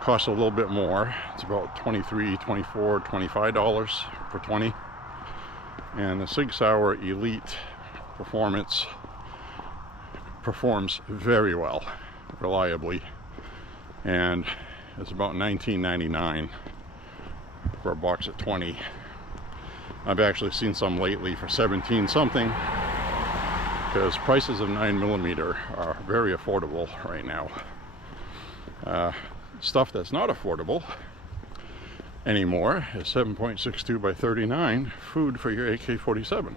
costs a little bit more. It's about $23, $24, $25 for 20. And the Sig Sauer Elite Performance performs very well, reliably, and it's about $19.99 for a box of 20. I've actually seen some lately for 17 something, because prices of 9mm are very affordable right now. Stuff that's not affordable anymore is 7.62 by 39 food for your AK-47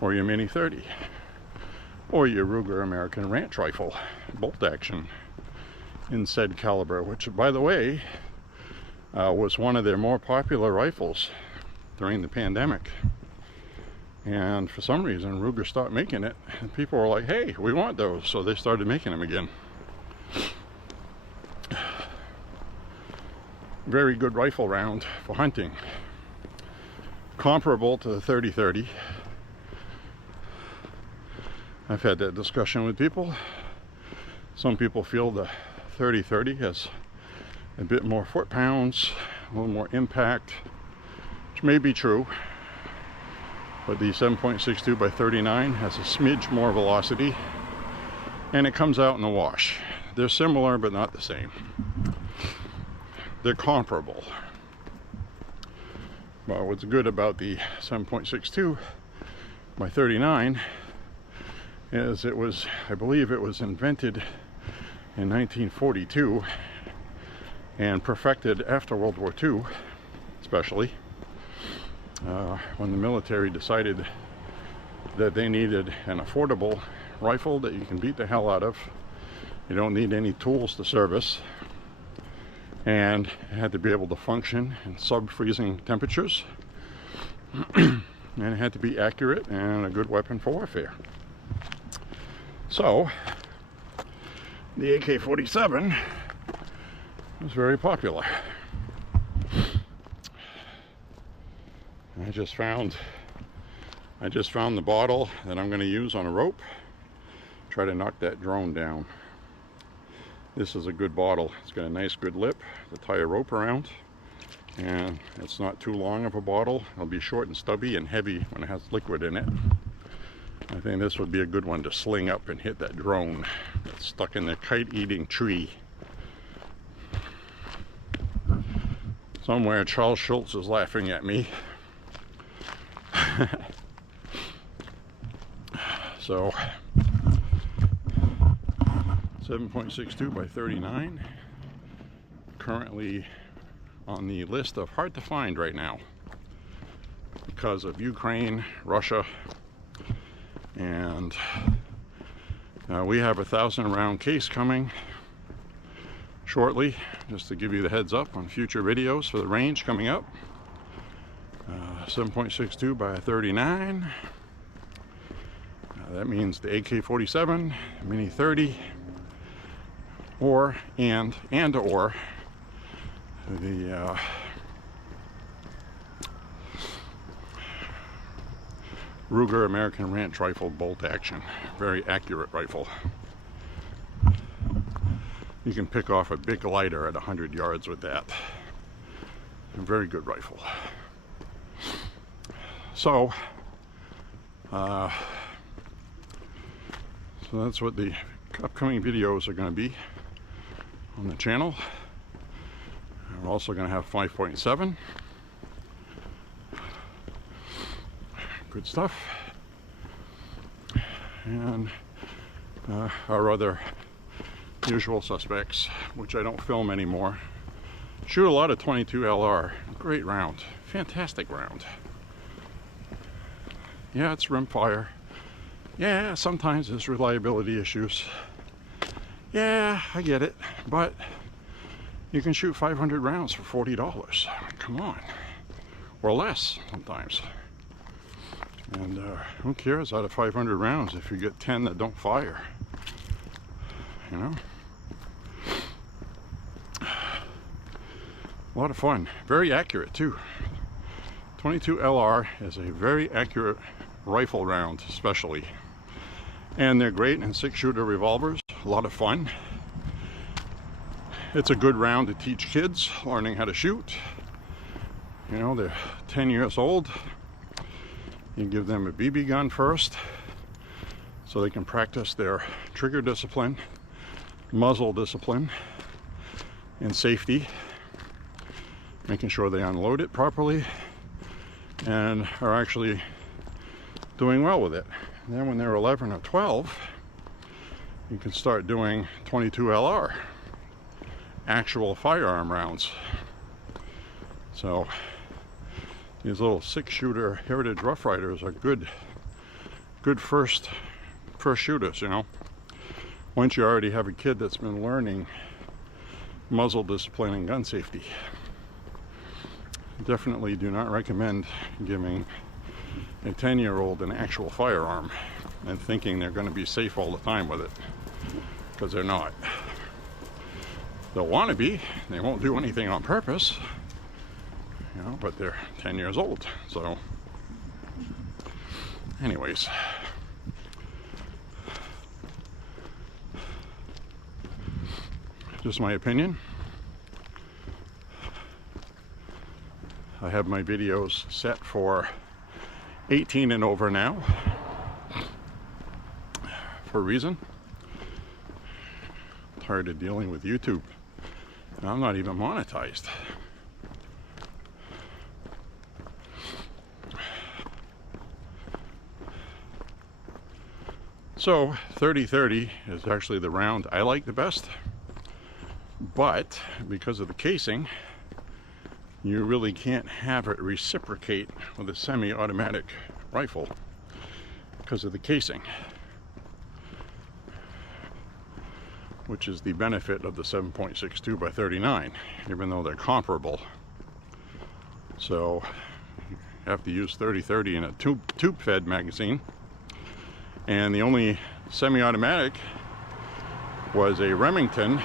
or your Mini 30 or your Ruger American Ranch Rifle bolt action in said caliber, which, by the way, was one of their more popular rifles during the pandemic. And for some reason, Ruger stopped making it, and people were like, hey, we want those, so they started making them again. Very good rifle round for hunting. Comparable to the 30-30. I've had that discussion with people. Some people feel the 30-30 has a bit more foot-pounds, a little more impact, which may be true, but the 7.62 by 39 has a smidge more velocity, and it comes out in the wash. They're similar, but not the same. They're comparable. But what's good about the 7.62 by 39 is it was, I believe it was invented in 1942 and perfected after World War II, especially when the military decided that they needed an affordable rifle that you can beat the hell out of. You don't need any tools to service, and it had to be able to function in sub-freezing temperatures, and it had to be accurate and a good weapon for warfare. So the AK-47 was very popular. I just found the bottle that I'm going to use on a rope. Try to knock that drone down. This is a good bottle. It's got a nice good lip to tie a rope around, and it's not too long of a bottle. It'll be short and stubby and heavy when it has liquid in it. I think this would be a good one to sling up and hit that drone that's stuck in the kite-eating tree. Somewhere Charles Schultz is laughing at me. So 7.62 by 39, currently on the list of hard to find right now because of Ukraine, Russia, and we have a 1,000 round case coming shortly, just to give you the heads up on future videos for the range coming up. 7.62 by 39. That means the AK-47, Mini 30, or the Ruger American Ranch rifle bolt action. Very accurate rifle. You can pick off a big lighter at 100 yards with that. A very good rifle. So that's what the upcoming videos are going to be on the channel. We're also going to have 5.7. Good stuff. And our other usual suspects, which I don't film anymore. Shoot a lot of 22 LR. Great round. Fantastic round. Yeah, it's rimfire. Yeah, sometimes there's reliability issues. Yeah, I get it. But you can shoot 500 rounds for $40. Come on. Or less sometimes. And who cares out of 500 rounds if you get 10 that don't fire? You know? A lot of fun. Very accurate too. 22 LR is a very accurate rifle round, especially. And they're great in 6-shooter revolvers. A lot of fun. It's a good round to teach kids learning how to shoot. You know, they're 10 years old. You give them a BB gun first so they can practice their trigger discipline, muzzle discipline, and safety, making sure they unload it properly and are actually doing well with it. And then when they're 11 or 12, you can start doing 22 LR, actual firearm rounds. So these little 6-shooter Heritage Rough Riders are good first shooters, you know. Once you already have a kid that's been learning muzzle discipline and gun safety. Definitely do not recommend giving a 10-year-old an actual firearm and thinking they're going to be safe all the time with it, because they're not. They'll want to be. They won't do anything on purpose, you know, but they're 10 years old. So anyways, just my opinion. I have my videos set for 18 and over now for a reason. I'm tired of dealing with YouTube. And I'm not even monetized. So 30-30 is actually the round I like the best, but because of the casing, you really can't have it reciprocate with a semi-automatic rifle because of the casing, which is the benefit of the 7.62 by 39, even though they're comparable. So you have to use 30-30 in a tube-fed magazine. And the only semi-automatic was a Remington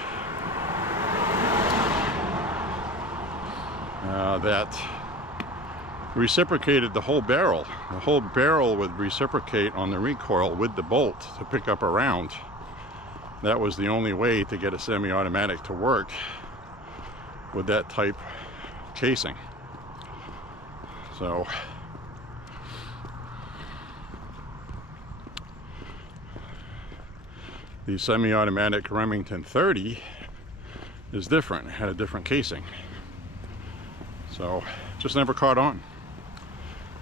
that reciprocated the whole barrel. The whole barrel would reciprocate on the recoil with the bolt to pick up a round. That was the only way to get a semi-automatic to work with that type casing. So the semi-automatic Remington 30 is different. It had a different casing. So just never caught on.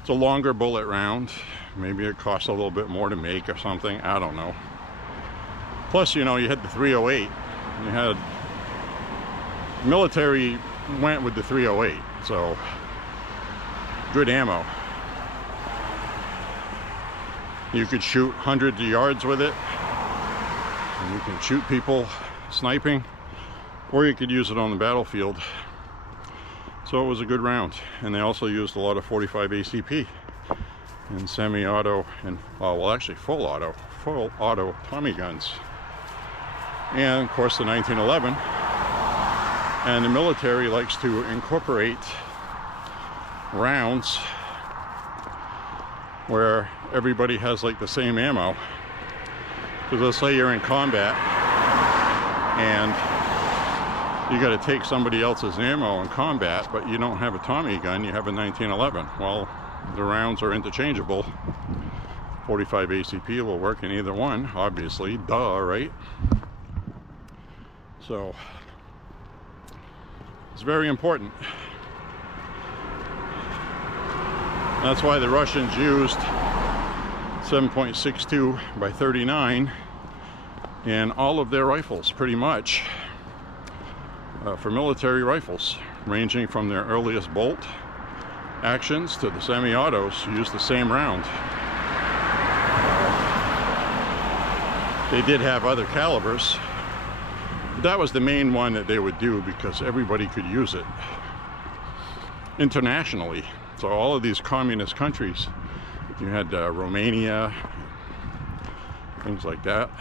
It's a longer bullet round. Maybe it costs a little bit more to make or something. I don't know. Plus, you know, you had the 308. You had military went with the 308. So good ammo. You could shoot hundreds of yards with it. And you can shoot people sniping, or you could use it on the battlefield. So it was a good round. And they also used a lot of 45 ACP in semi-auto and, well, actually full auto Tommy guns. And of course the 1911. And the military likes to incorporate rounds where everybody has like the same ammo. Because let's say you're in combat and you got to take somebody else's ammo in combat, but you don't have a Tommy gun, you have a 1911. Well, the rounds are interchangeable. 45 ACP will work in either one, obviously, duh, right? So it's very important. That's why the Russians used 7.62 by 39 in all of their rifles, pretty much, for military rifles, ranging from their earliest bolt actions to the semi-autos, use the same round. They did have other calibers. That was the main one that they would do because everybody could use it internationally. So all of these communist countries, you had Romania, things like that.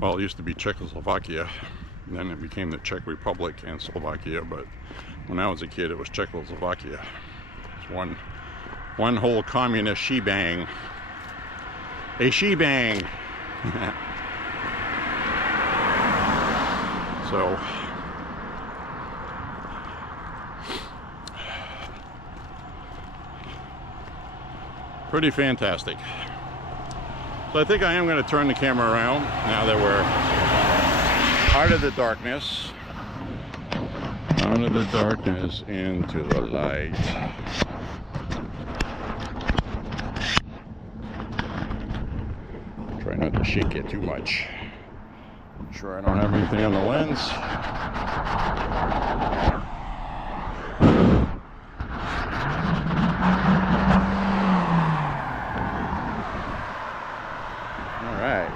Well, it used to be Czechoslovakia, and then it became the Czech Republic and Slovakia, but when I was a kid, it was Czechoslovakia. It's one whole communist shebang. A shebang! So pretty fantastic. So I think I am going to turn the camera around now that we're out of the darkness. Out of the darkness into the light. Try not to shake it too much. Make sure I don't have anything on the lens. Alright.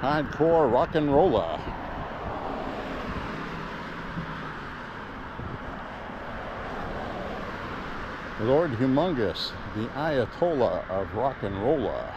Hardcore rock and roller. Lord Humongous, the Ayatollah of rock and roller.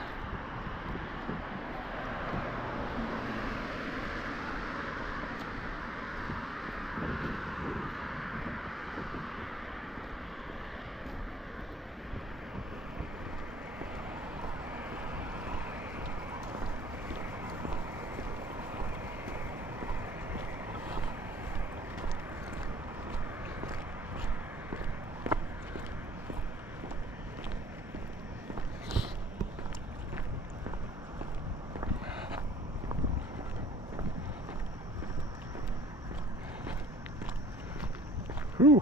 Whew.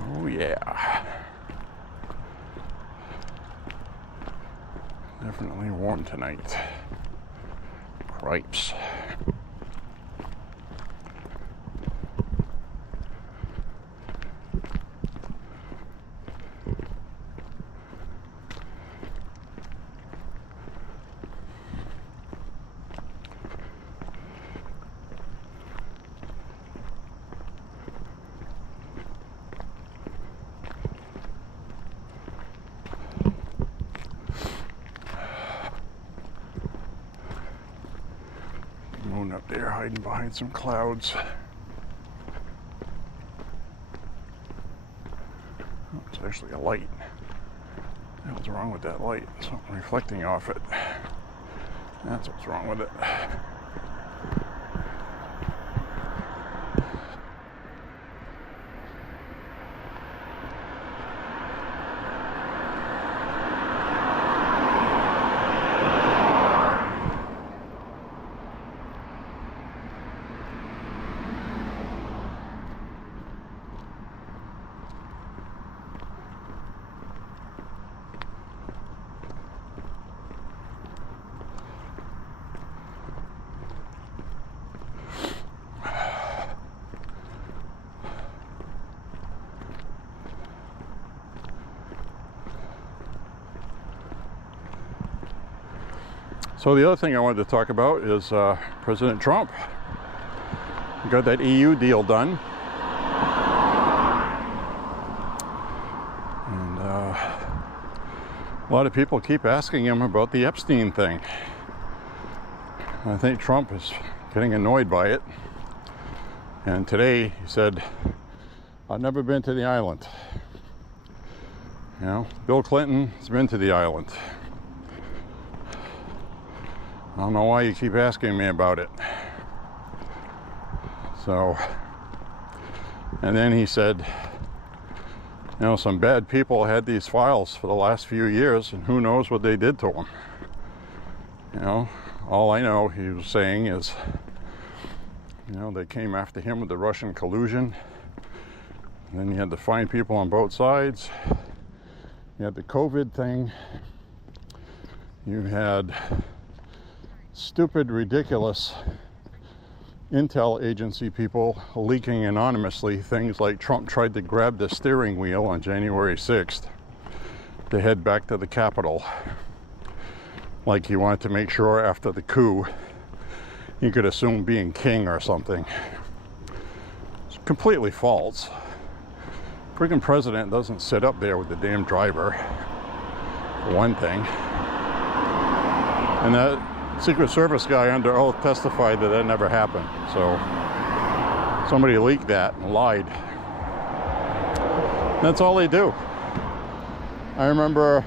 Oh yeah. Definitely warm tonight. Cripes. Moon up there hiding behind some clouds. Oh, it's actually a light. What the hell's wrong with that light? Something reflecting off it. That's what's wrong with it. So the other thing I wanted to talk about is President Trump. He got that EU deal done. And a lot of people keep asking him about the Epstein thing. I think Trump is getting annoyed by it. And today he said, I've never been to the island. You know, Bill Clinton has been to the island. I don't know why you keep asking me about it. So, and then he said, you know, some bad people had these files for the last few years, and who knows what they did to them. You know, all I know he was saying is, you know, they came after him with the Russian collusion. And then you had to find people on both sides. You had the COVID thing. You had stupid, ridiculous intel agency people leaking anonymously things like Trump tried to grab the steering wheel on January 6th to head back to the Capitol. Like he wanted to make sure after the coup he could assume being king or something. It's completely false. Freaking president doesn't sit up there with the damn driver, for one thing. And that Secret Service guy under oath testified that that never happened. So somebody leaked that and lied. That's all they do. I remember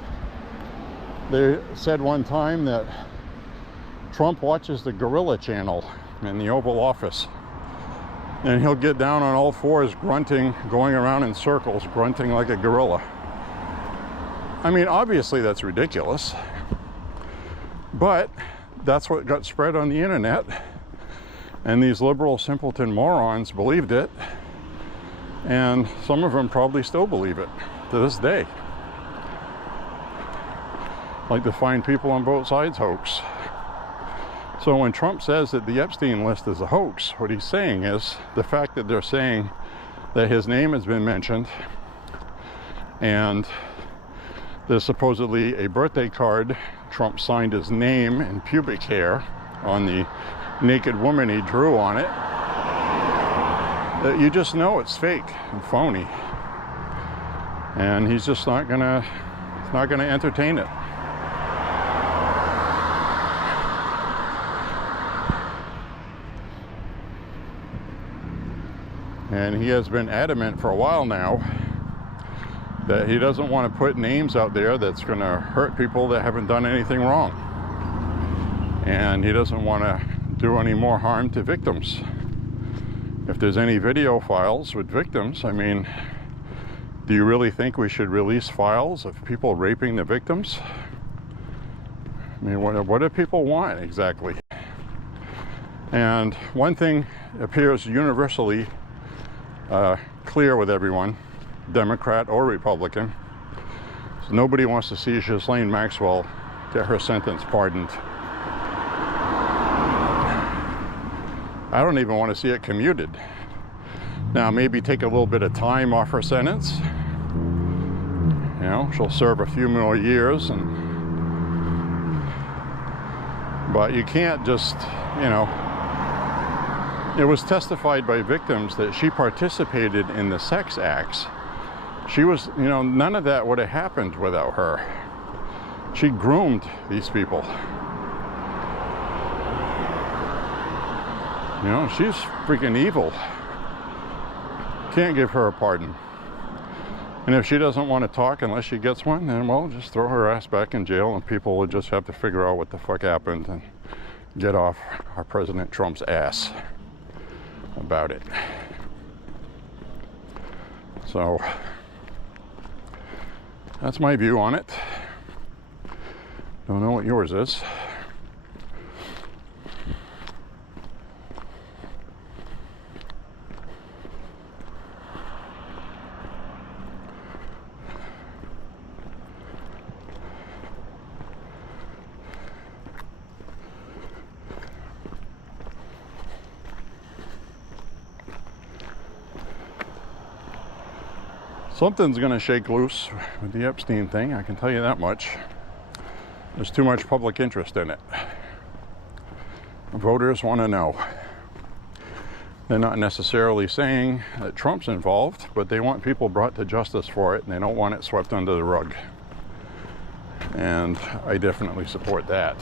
they said one time that Trump watches the Gorilla Channel in the Oval Office. And he'll get down on all fours grunting, going around in circles, grunting like a gorilla. I mean, obviously that's ridiculous. But that's what got spread on the internet, and these liberal simpleton morons believed it, and some of them probably still believe it to this day. Like the find people on both sides hoax. So when Trump says that the Epstein list is a hoax, what he's saying is the fact that they're saying that his name has been mentioned, and there's supposedly a birthday card Trump signed his name and pubic hair on the naked woman he drew on it, that you just know it's fake and phony, and he's just not gonna entertain it. And he has been adamant for a while now that he doesn't want to put names out there that's going to hurt people that haven't done anything wrong. And he doesn't want to do any more harm to victims. If there's any video files with victims, I mean, Do you really think we should release files of people raping the victims? I mean, what do people want exactly? And one thing appears universally clear with everyone, Democrat or Republican, is nobody wants to see Ghislaine Maxwell get her sentence pardoned. I don't even want to see it commuted. Now, maybe take a little bit of time off her sentence. You know, she'll serve a few more years, but you can't just, you know, it was testified by victims that she participated in the sex acts. She was, you know, none of that would have happened without her. She groomed these people. You know, she's freaking evil. Can't give her a pardon. And if she doesn't want to talk unless she gets one, then, well, just throw her ass back in jail and people will just have to figure out what the fuck happened and get off our President Trump's ass about it. So, that's my view on it. Don't know what yours is. Something's going to shake loose with the Epstein thing, I can tell you that much. There's too much public interest in it. Voters want to know. They're not necessarily saying that Trump's involved, but they want people brought to justice for it, and they don't want it swept under the rug. And I definitely support that.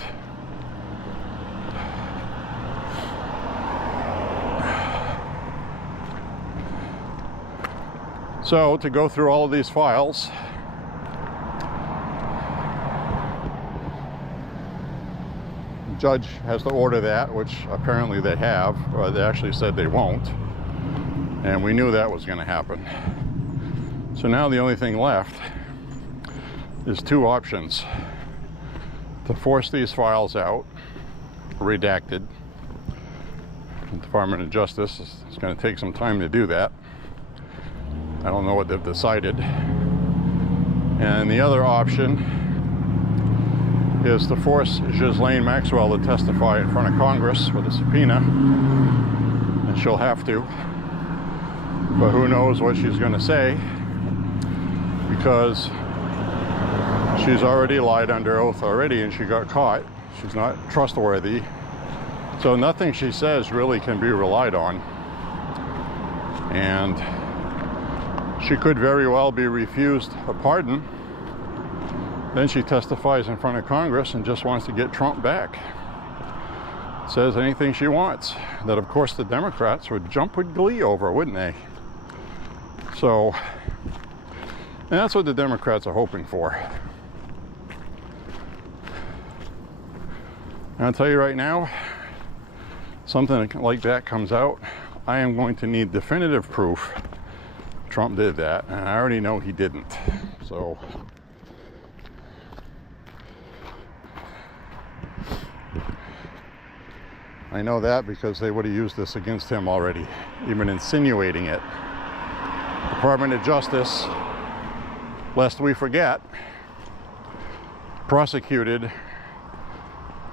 So, to go through all of these files, the judge has to order that, which apparently they have, or they actually said they won't. And we knew that was going to happen. So now the only thing left is two options. To force these files out, redacted. The Department of Justice is going to take some time to do that. I don't know what they've decided. And the other option is to force Ghislaine Maxwell to testify in front of Congress with a subpoena. And she'll have to. But who knows what she's going to say, because she's already lied under oath already and she got caught. She's not trustworthy. So nothing she says really can be relied on. And she could very well be refused a pardon. Then she testifies in front of Congress and just wants to get Trump back. Says anything she wants. That, of course, the Democrats would jump with glee over, wouldn't they? So, and that's what the Democrats are hoping for. And I'll tell you right now, something like that comes out, I am going to need definitive proof Trump did that, and I already know he didn't. So I know that because they would have used this against him already, even insinuating it. Department of Justice, lest we forget,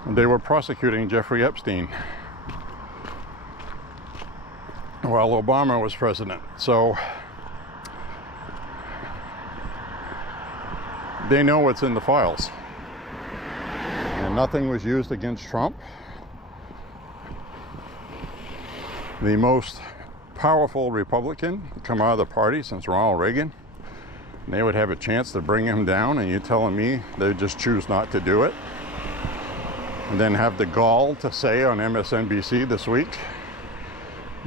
they were prosecuting Jeffrey Epstein while Obama was president. So they know what's in the files. And nothing was used against Trump. The most powerful Republican to come out of the party since Ronald Reagan. And they would have a chance to bring him down, and you're telling me they just choose not to do it? And then have the gall to say on MSNBC this week,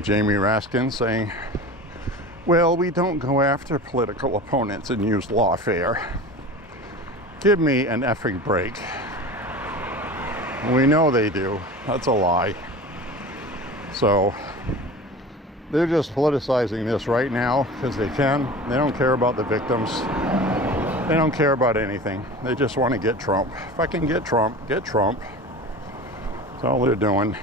Jamie Raskin saying, well, we don't go after political opponents and use lawfare. Give me an effing break. We know they do. That's a lie. So they're just politicizing this right now because they can. They don't care about the victims. They don't care about anything. They just want to get Trump. If I can get Trump, get Trump. That's all they're doing.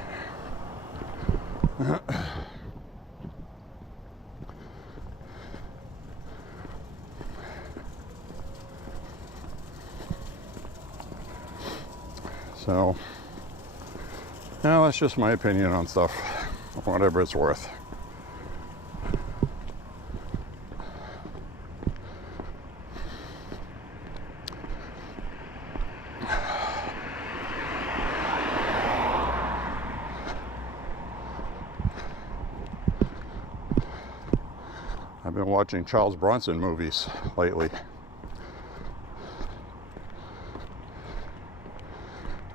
So, now that's just my opinion on stuff, whatever it's worth. I've been watching Charles Bronson movies lately.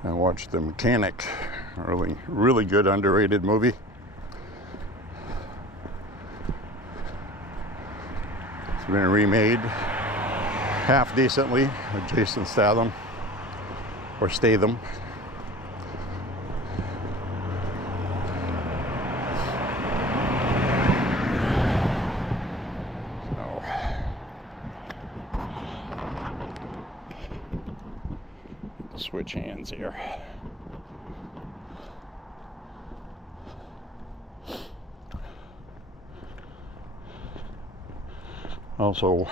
I watched The Mechanic, really good underrated movie. It's been remade half decently with Jason Statham or Statham. Switch hands here. Also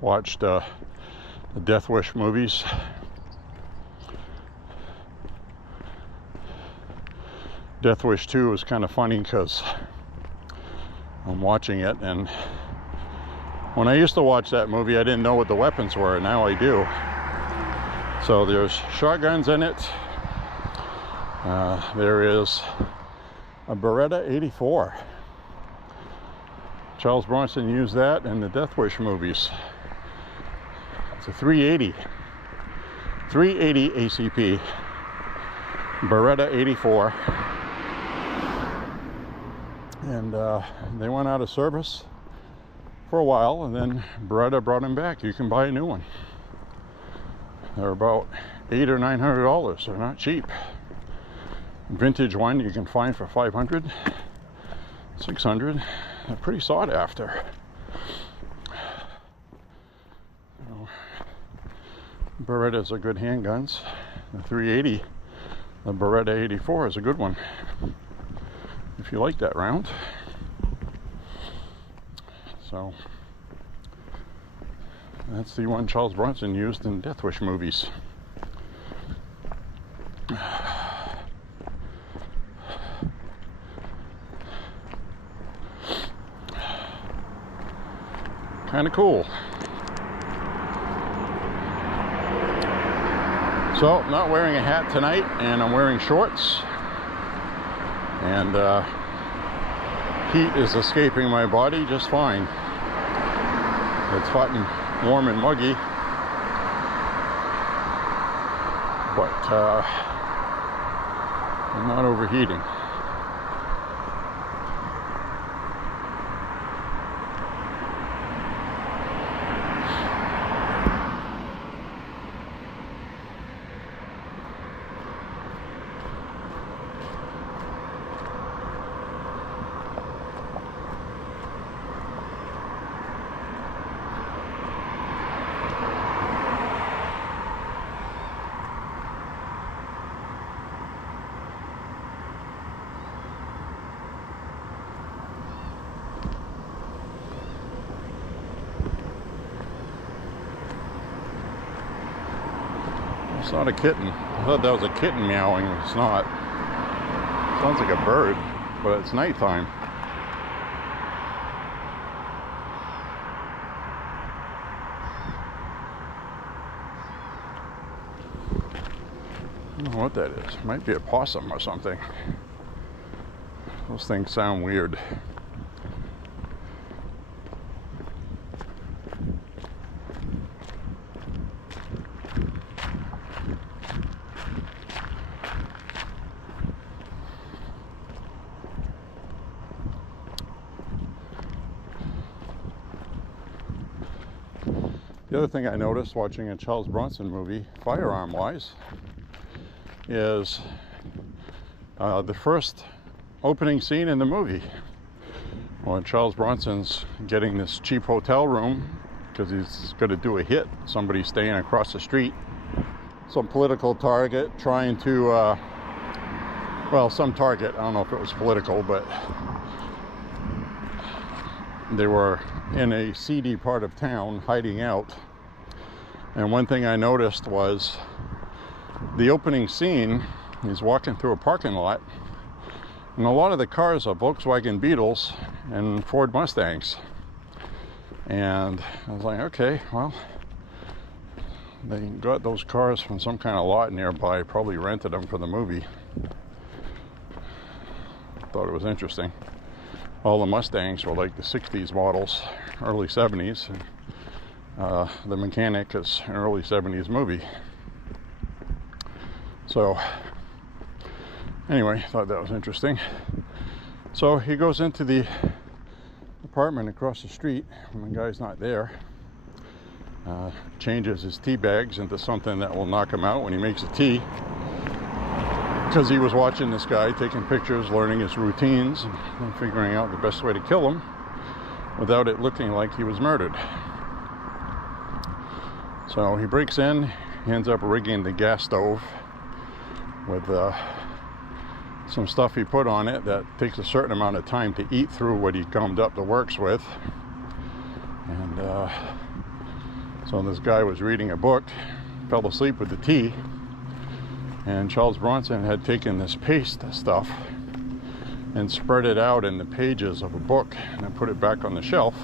watched the Death Wish movies. Death Wish 2 was kind of funny because I'm watching it, and when I used to watch that movie I didn't know what the weapons were, and now I do. So there's shotguns in it. There is a Beretta 84. Charles Bronson used that in the Death Wish movies. It's a 380 ACP Beretta 84. And they went out of service for a while, and then Beretta brought them back. You can buy a new one. They're about $800 or $900. They're not cheap. Vintage one you can find for $500, $600. They're pretty sought after. Berettas are good handguns. The 380, the Beretta 84 is a good one if you like that round. So that's the one Charles Bronson used in Death Wish movies. Kind of cool. So, I'm not wearing a hat tonight, and I'm wearing shorts. And heat is escaping my body just fine. It's hot and warm and muggy, but I'm not overheating. It's not a kitten. I thought that was a kitten meowing. It's not. It sounds like a bird, but it's nighttime. I don't know what that is. It might be a possum or something. Those things sound weird. The other thing I noticed watching a Charles Bronson movie, firearm-wise, is the first opening scene in the movie Well, Charles Bronson's getting this cheap hotel room because he's going to do a hit. Somebody staying across the street, some political target trying to, well, some target, I don't know if it was political, but they were in a seedy part of town hiding out. And one thing I noticed was the opening scene, he's walking through a parking lot, and a lot of the cars are Volkswagen Beetles and Ford Mustangs. And I was like, okay, well, they got those cars from some kind of lot nearby, probably rented them for the movie. Thought it was interesting. All the Mustangs were like the 60s models, early 70s. And, the Mechanic is an early 70s movie. So, anyway, thought that was interesting. So he goes into the apartment across the street when the guy's not there. Changes his tea bags into something that will knock him out when he makes a tea. Because he was watching this guy, taking pictures, learning his routines, and figuring out the best way to kill him without it looking like he was murdered. So he breaks in, he ends up rigging the gas stove with some stuff he put on it that takes a certain amount of time to eat through what he gummed up the works with. And so this guy was reading a book, fell asleep with the tea, and Charles Bronson had taken this paste stuff and spread it out in the pages of a book and then put it back on the shelf.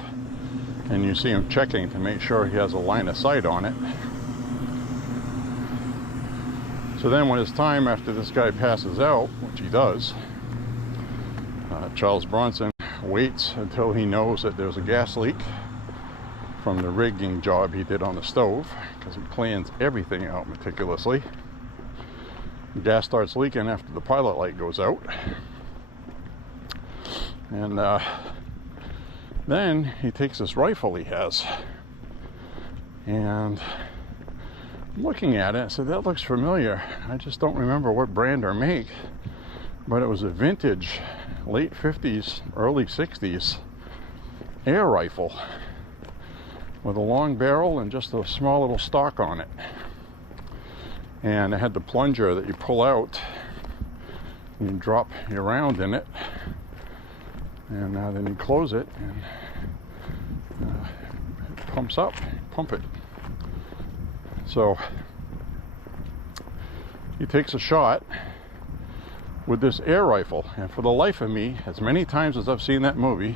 And you see him checking to make sure he has a line of sight on it. So then when it's time after this guy passes out, which he does, Charles Bronson waits until he knows that there's a gas leak from the rigging job he did on the stove, because he plans everything out meticulously. The gas starts leaking after the pilot light goes out. And then he takes this rifle he has, and looking at it, I said, that looks familiar. I just don't remember what brand or make, but it was a vintage, late 50s, early 60s air rifle with a long barrel and just a small little stock on it. And it had the plunger that you pull out, and you drop your round in it, and then you close it, and it pumps up, pump it. So he takes a shot with this air rifle, and for the life of me, as many times as I've seen that movie,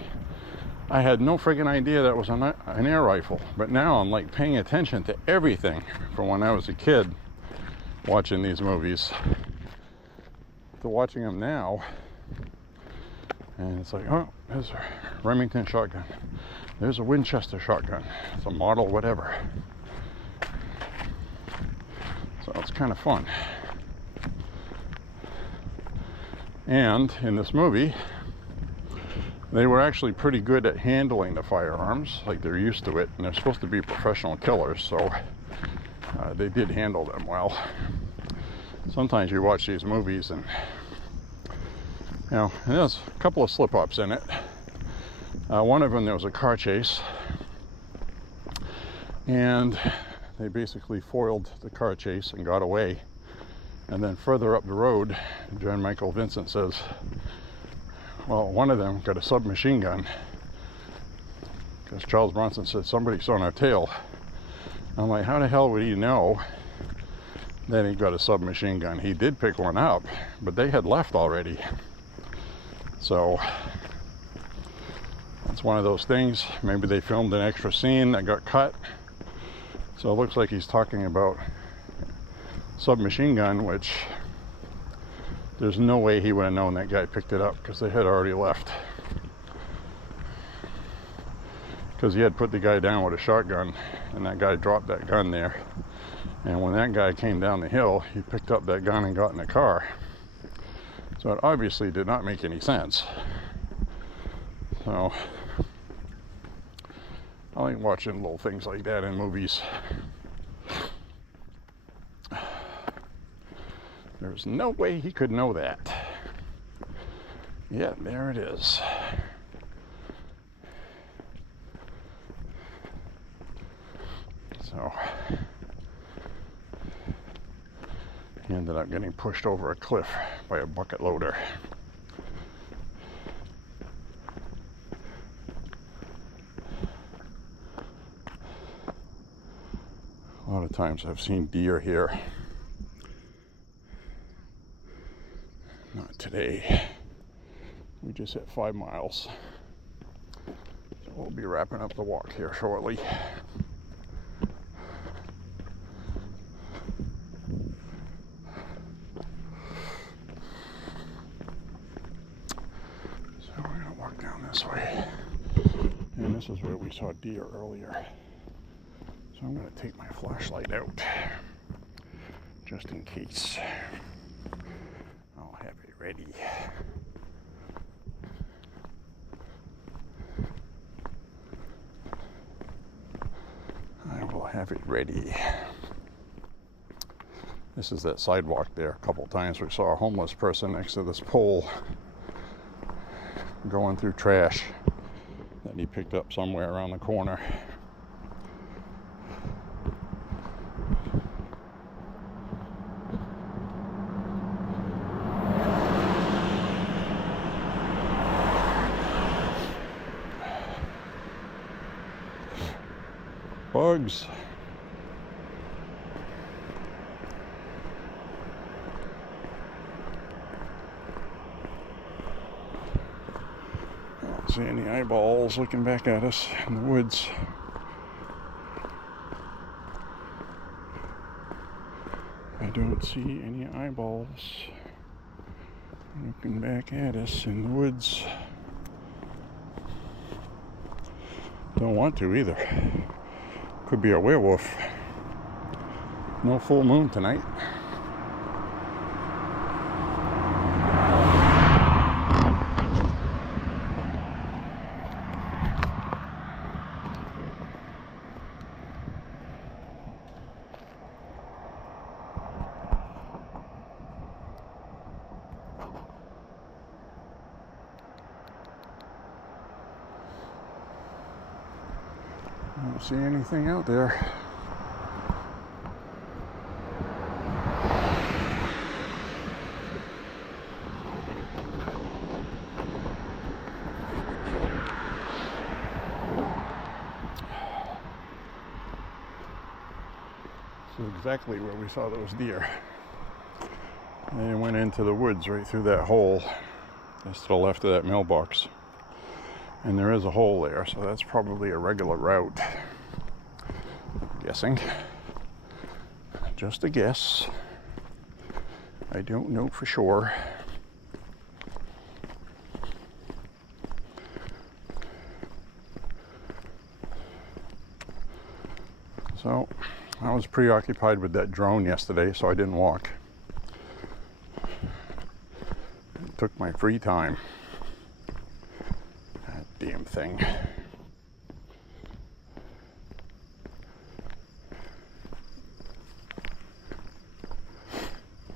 I had no friggin' idea that was an air rifle. But now I'm like paying attention to everything from when I was a kid watching these movies to watching them now. And it's like, oh, there's a Remington shotgun, there's a Winchester shotgun, it's a model whatever. So it's kind of fun. And in this movie, they were actually pretty good at handling the firearms, like they're used to it, and they're supposed to be professional killers, so they did handle them well. Sometimes you watch these movies and, you know, and there's a couple of slip-ups in it. One of them, there was a car chase, and they basically foiled the car chase and got away. And then further up the road, John Michael Vincent says, well, one of them got a submachine gun, because Charles Bronson said, somebody's on our tail. I'm like, how the hell would he know that he got a submachine gun? He did pick one up, but they had left already. So that's one of those things. Maybe they filmed an extra scene that got cut. So it looks like he's talking about submachine gun, which there's no way he would have known that guy picked it up, because they had already left. Because he had put the guy down with a shotgun, and that guy dropped that gun there. And when that guy came down the hill, he picked up that gun and got in the car. So it obviously did not make any sense. So I like watching little things like that in movies. There's no way he could know that. Yeah, there it is. He ended up getting pushed over a cliff by a bucket loader. A lot of times I've seen deer here. Not today. We just hit 5 miles. So we'll be wrapping up the walk here shortly. So we're gonna walk down this way. And this is where we saw deer earlier. So I'm going to take my flashlight out, just in case. I'll have it ready. I will have it ready. This is that sidewalk there. A couple times we saw a homeless person next to this pole going through trash that he picked up somewhere around the corner. Bugs. I don't see any eyeballs looking back at us in the woods. I don't see any eyeballs looking back at us in the woods. Don't want to either. Could be a werewolf. No full moon tonight. I don't see anything out there. This is exactly where we saw those deer. They went into the woods right through that hole just to the left of that mailbox. And there is a hole there, so that's probably a regular route. I'm guessing. Just a guess. I don't know for sure. So, I was preoccupied with that drone yesterday, so I didn't walk. It took my free time. Damn thing.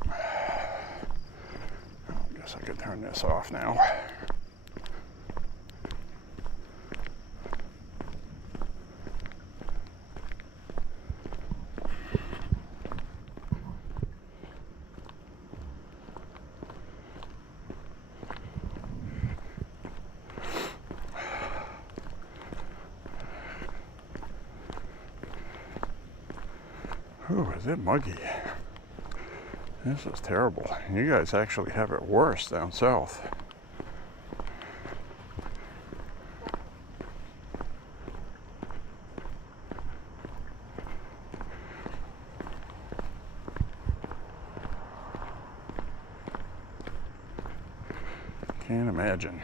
I guess I could turn this off now. Ooh, is it muggy? This is terrible. You guys actually have it worse down south. Can't imagine.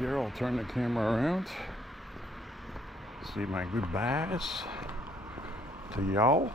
Here, I'll turn the camera around. See my goodbyes to y'all.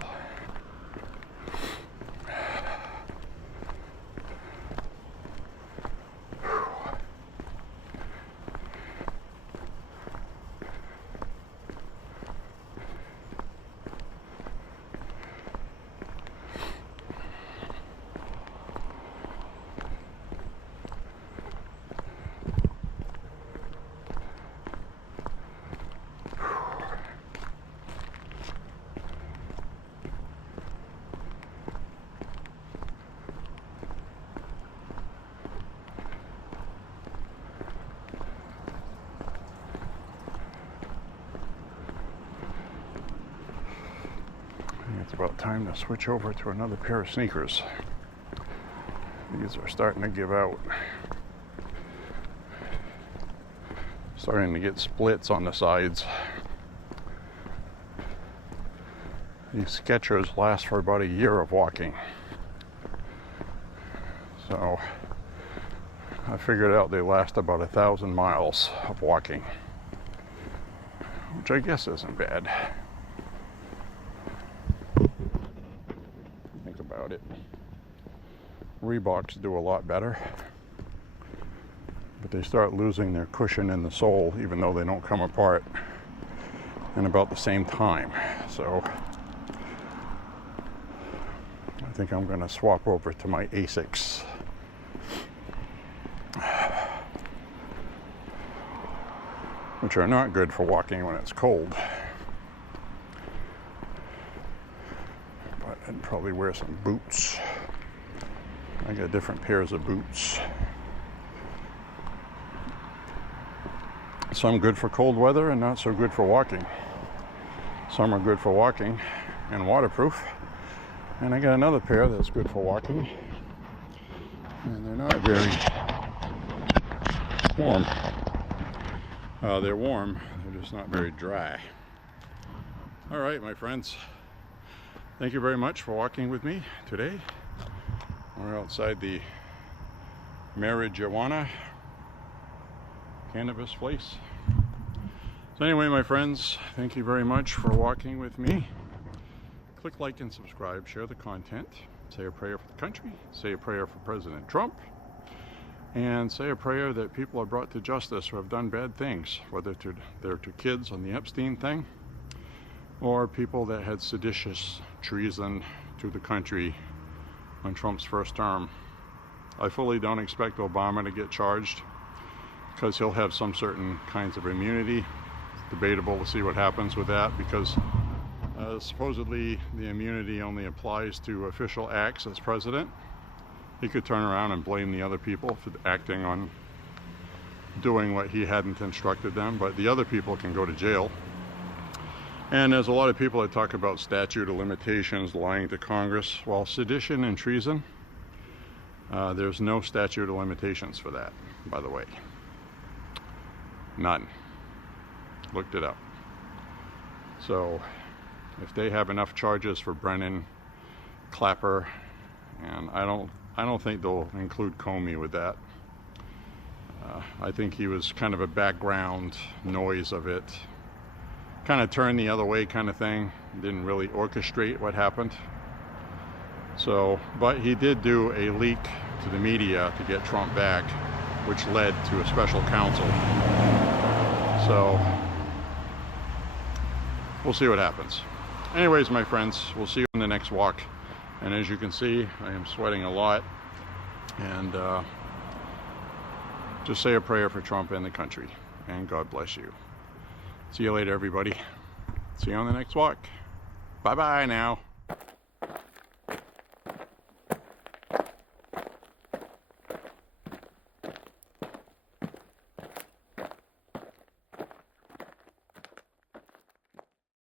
about time to switch over to another pair of sneakers. These are starting to give out. Starting to get splits on the sides. These Skechers last for about a year of walking. So I figured out they last about 1,000 miles of walking, which I guess isn't bad. Think about it. Reeboks do a lot better, but they start losing their cushion in the sole, even though they don't come apart in about the same time. So I think I'm going to swap over to my Asics. Which are not good for walking when it's cold. But I'd probably wear some boots. I got different pairs of boots. Some good for cold weather and not so good for walking. Some are good for walking and waterproof. And I got another pair that's good for walking. And they're not very warm. They're warm, they're just not very dry. All right, my friends. Thank you very much for walking with me today. We're outside the marijuana cannabis place. So anyway, my friends, thank you very much for walking with me. Click like and subscribe, share the content, say a prayer for the country, say a prayer for President Trump, and say a prayer that people are brought to justice who have done bad things, whether they're to kids on the Epstein thing or people that had seditious treason to the country on Trump's first term. I fully don't expect Obama to get charged because he'll have some certain kinds of immunity. It's debatable to see what happens with that, because supposedly the immunity only applies to official acts as president. He could turn around and blame the other people for acting on doing what he hadn't instructed them, but the other people can go to jail. And there's a lot of people that talk about statute of limitations, lying to Congress. Well, sedition and treason, there's no statute of limitations for that, by the way. None. Looked it up. So if they have enough charges for Brennan, Clapper, and I don't think they'll include Comey with that. I think he was kind of a background noise of it. Kind of turned the other way kind of thing. Didn't really orchestrate what happened. So, but he did do a leak to the media to get Trump back, which led to a special counsel. So, we'll see what happens. Anyways, my friends, we'll see you on the next walk. And as you can see, I am sweating a lot. And just say a prayer for Trump and the country. And God bless you. See you later, everybody. See you on the next walk. Bye-bye now.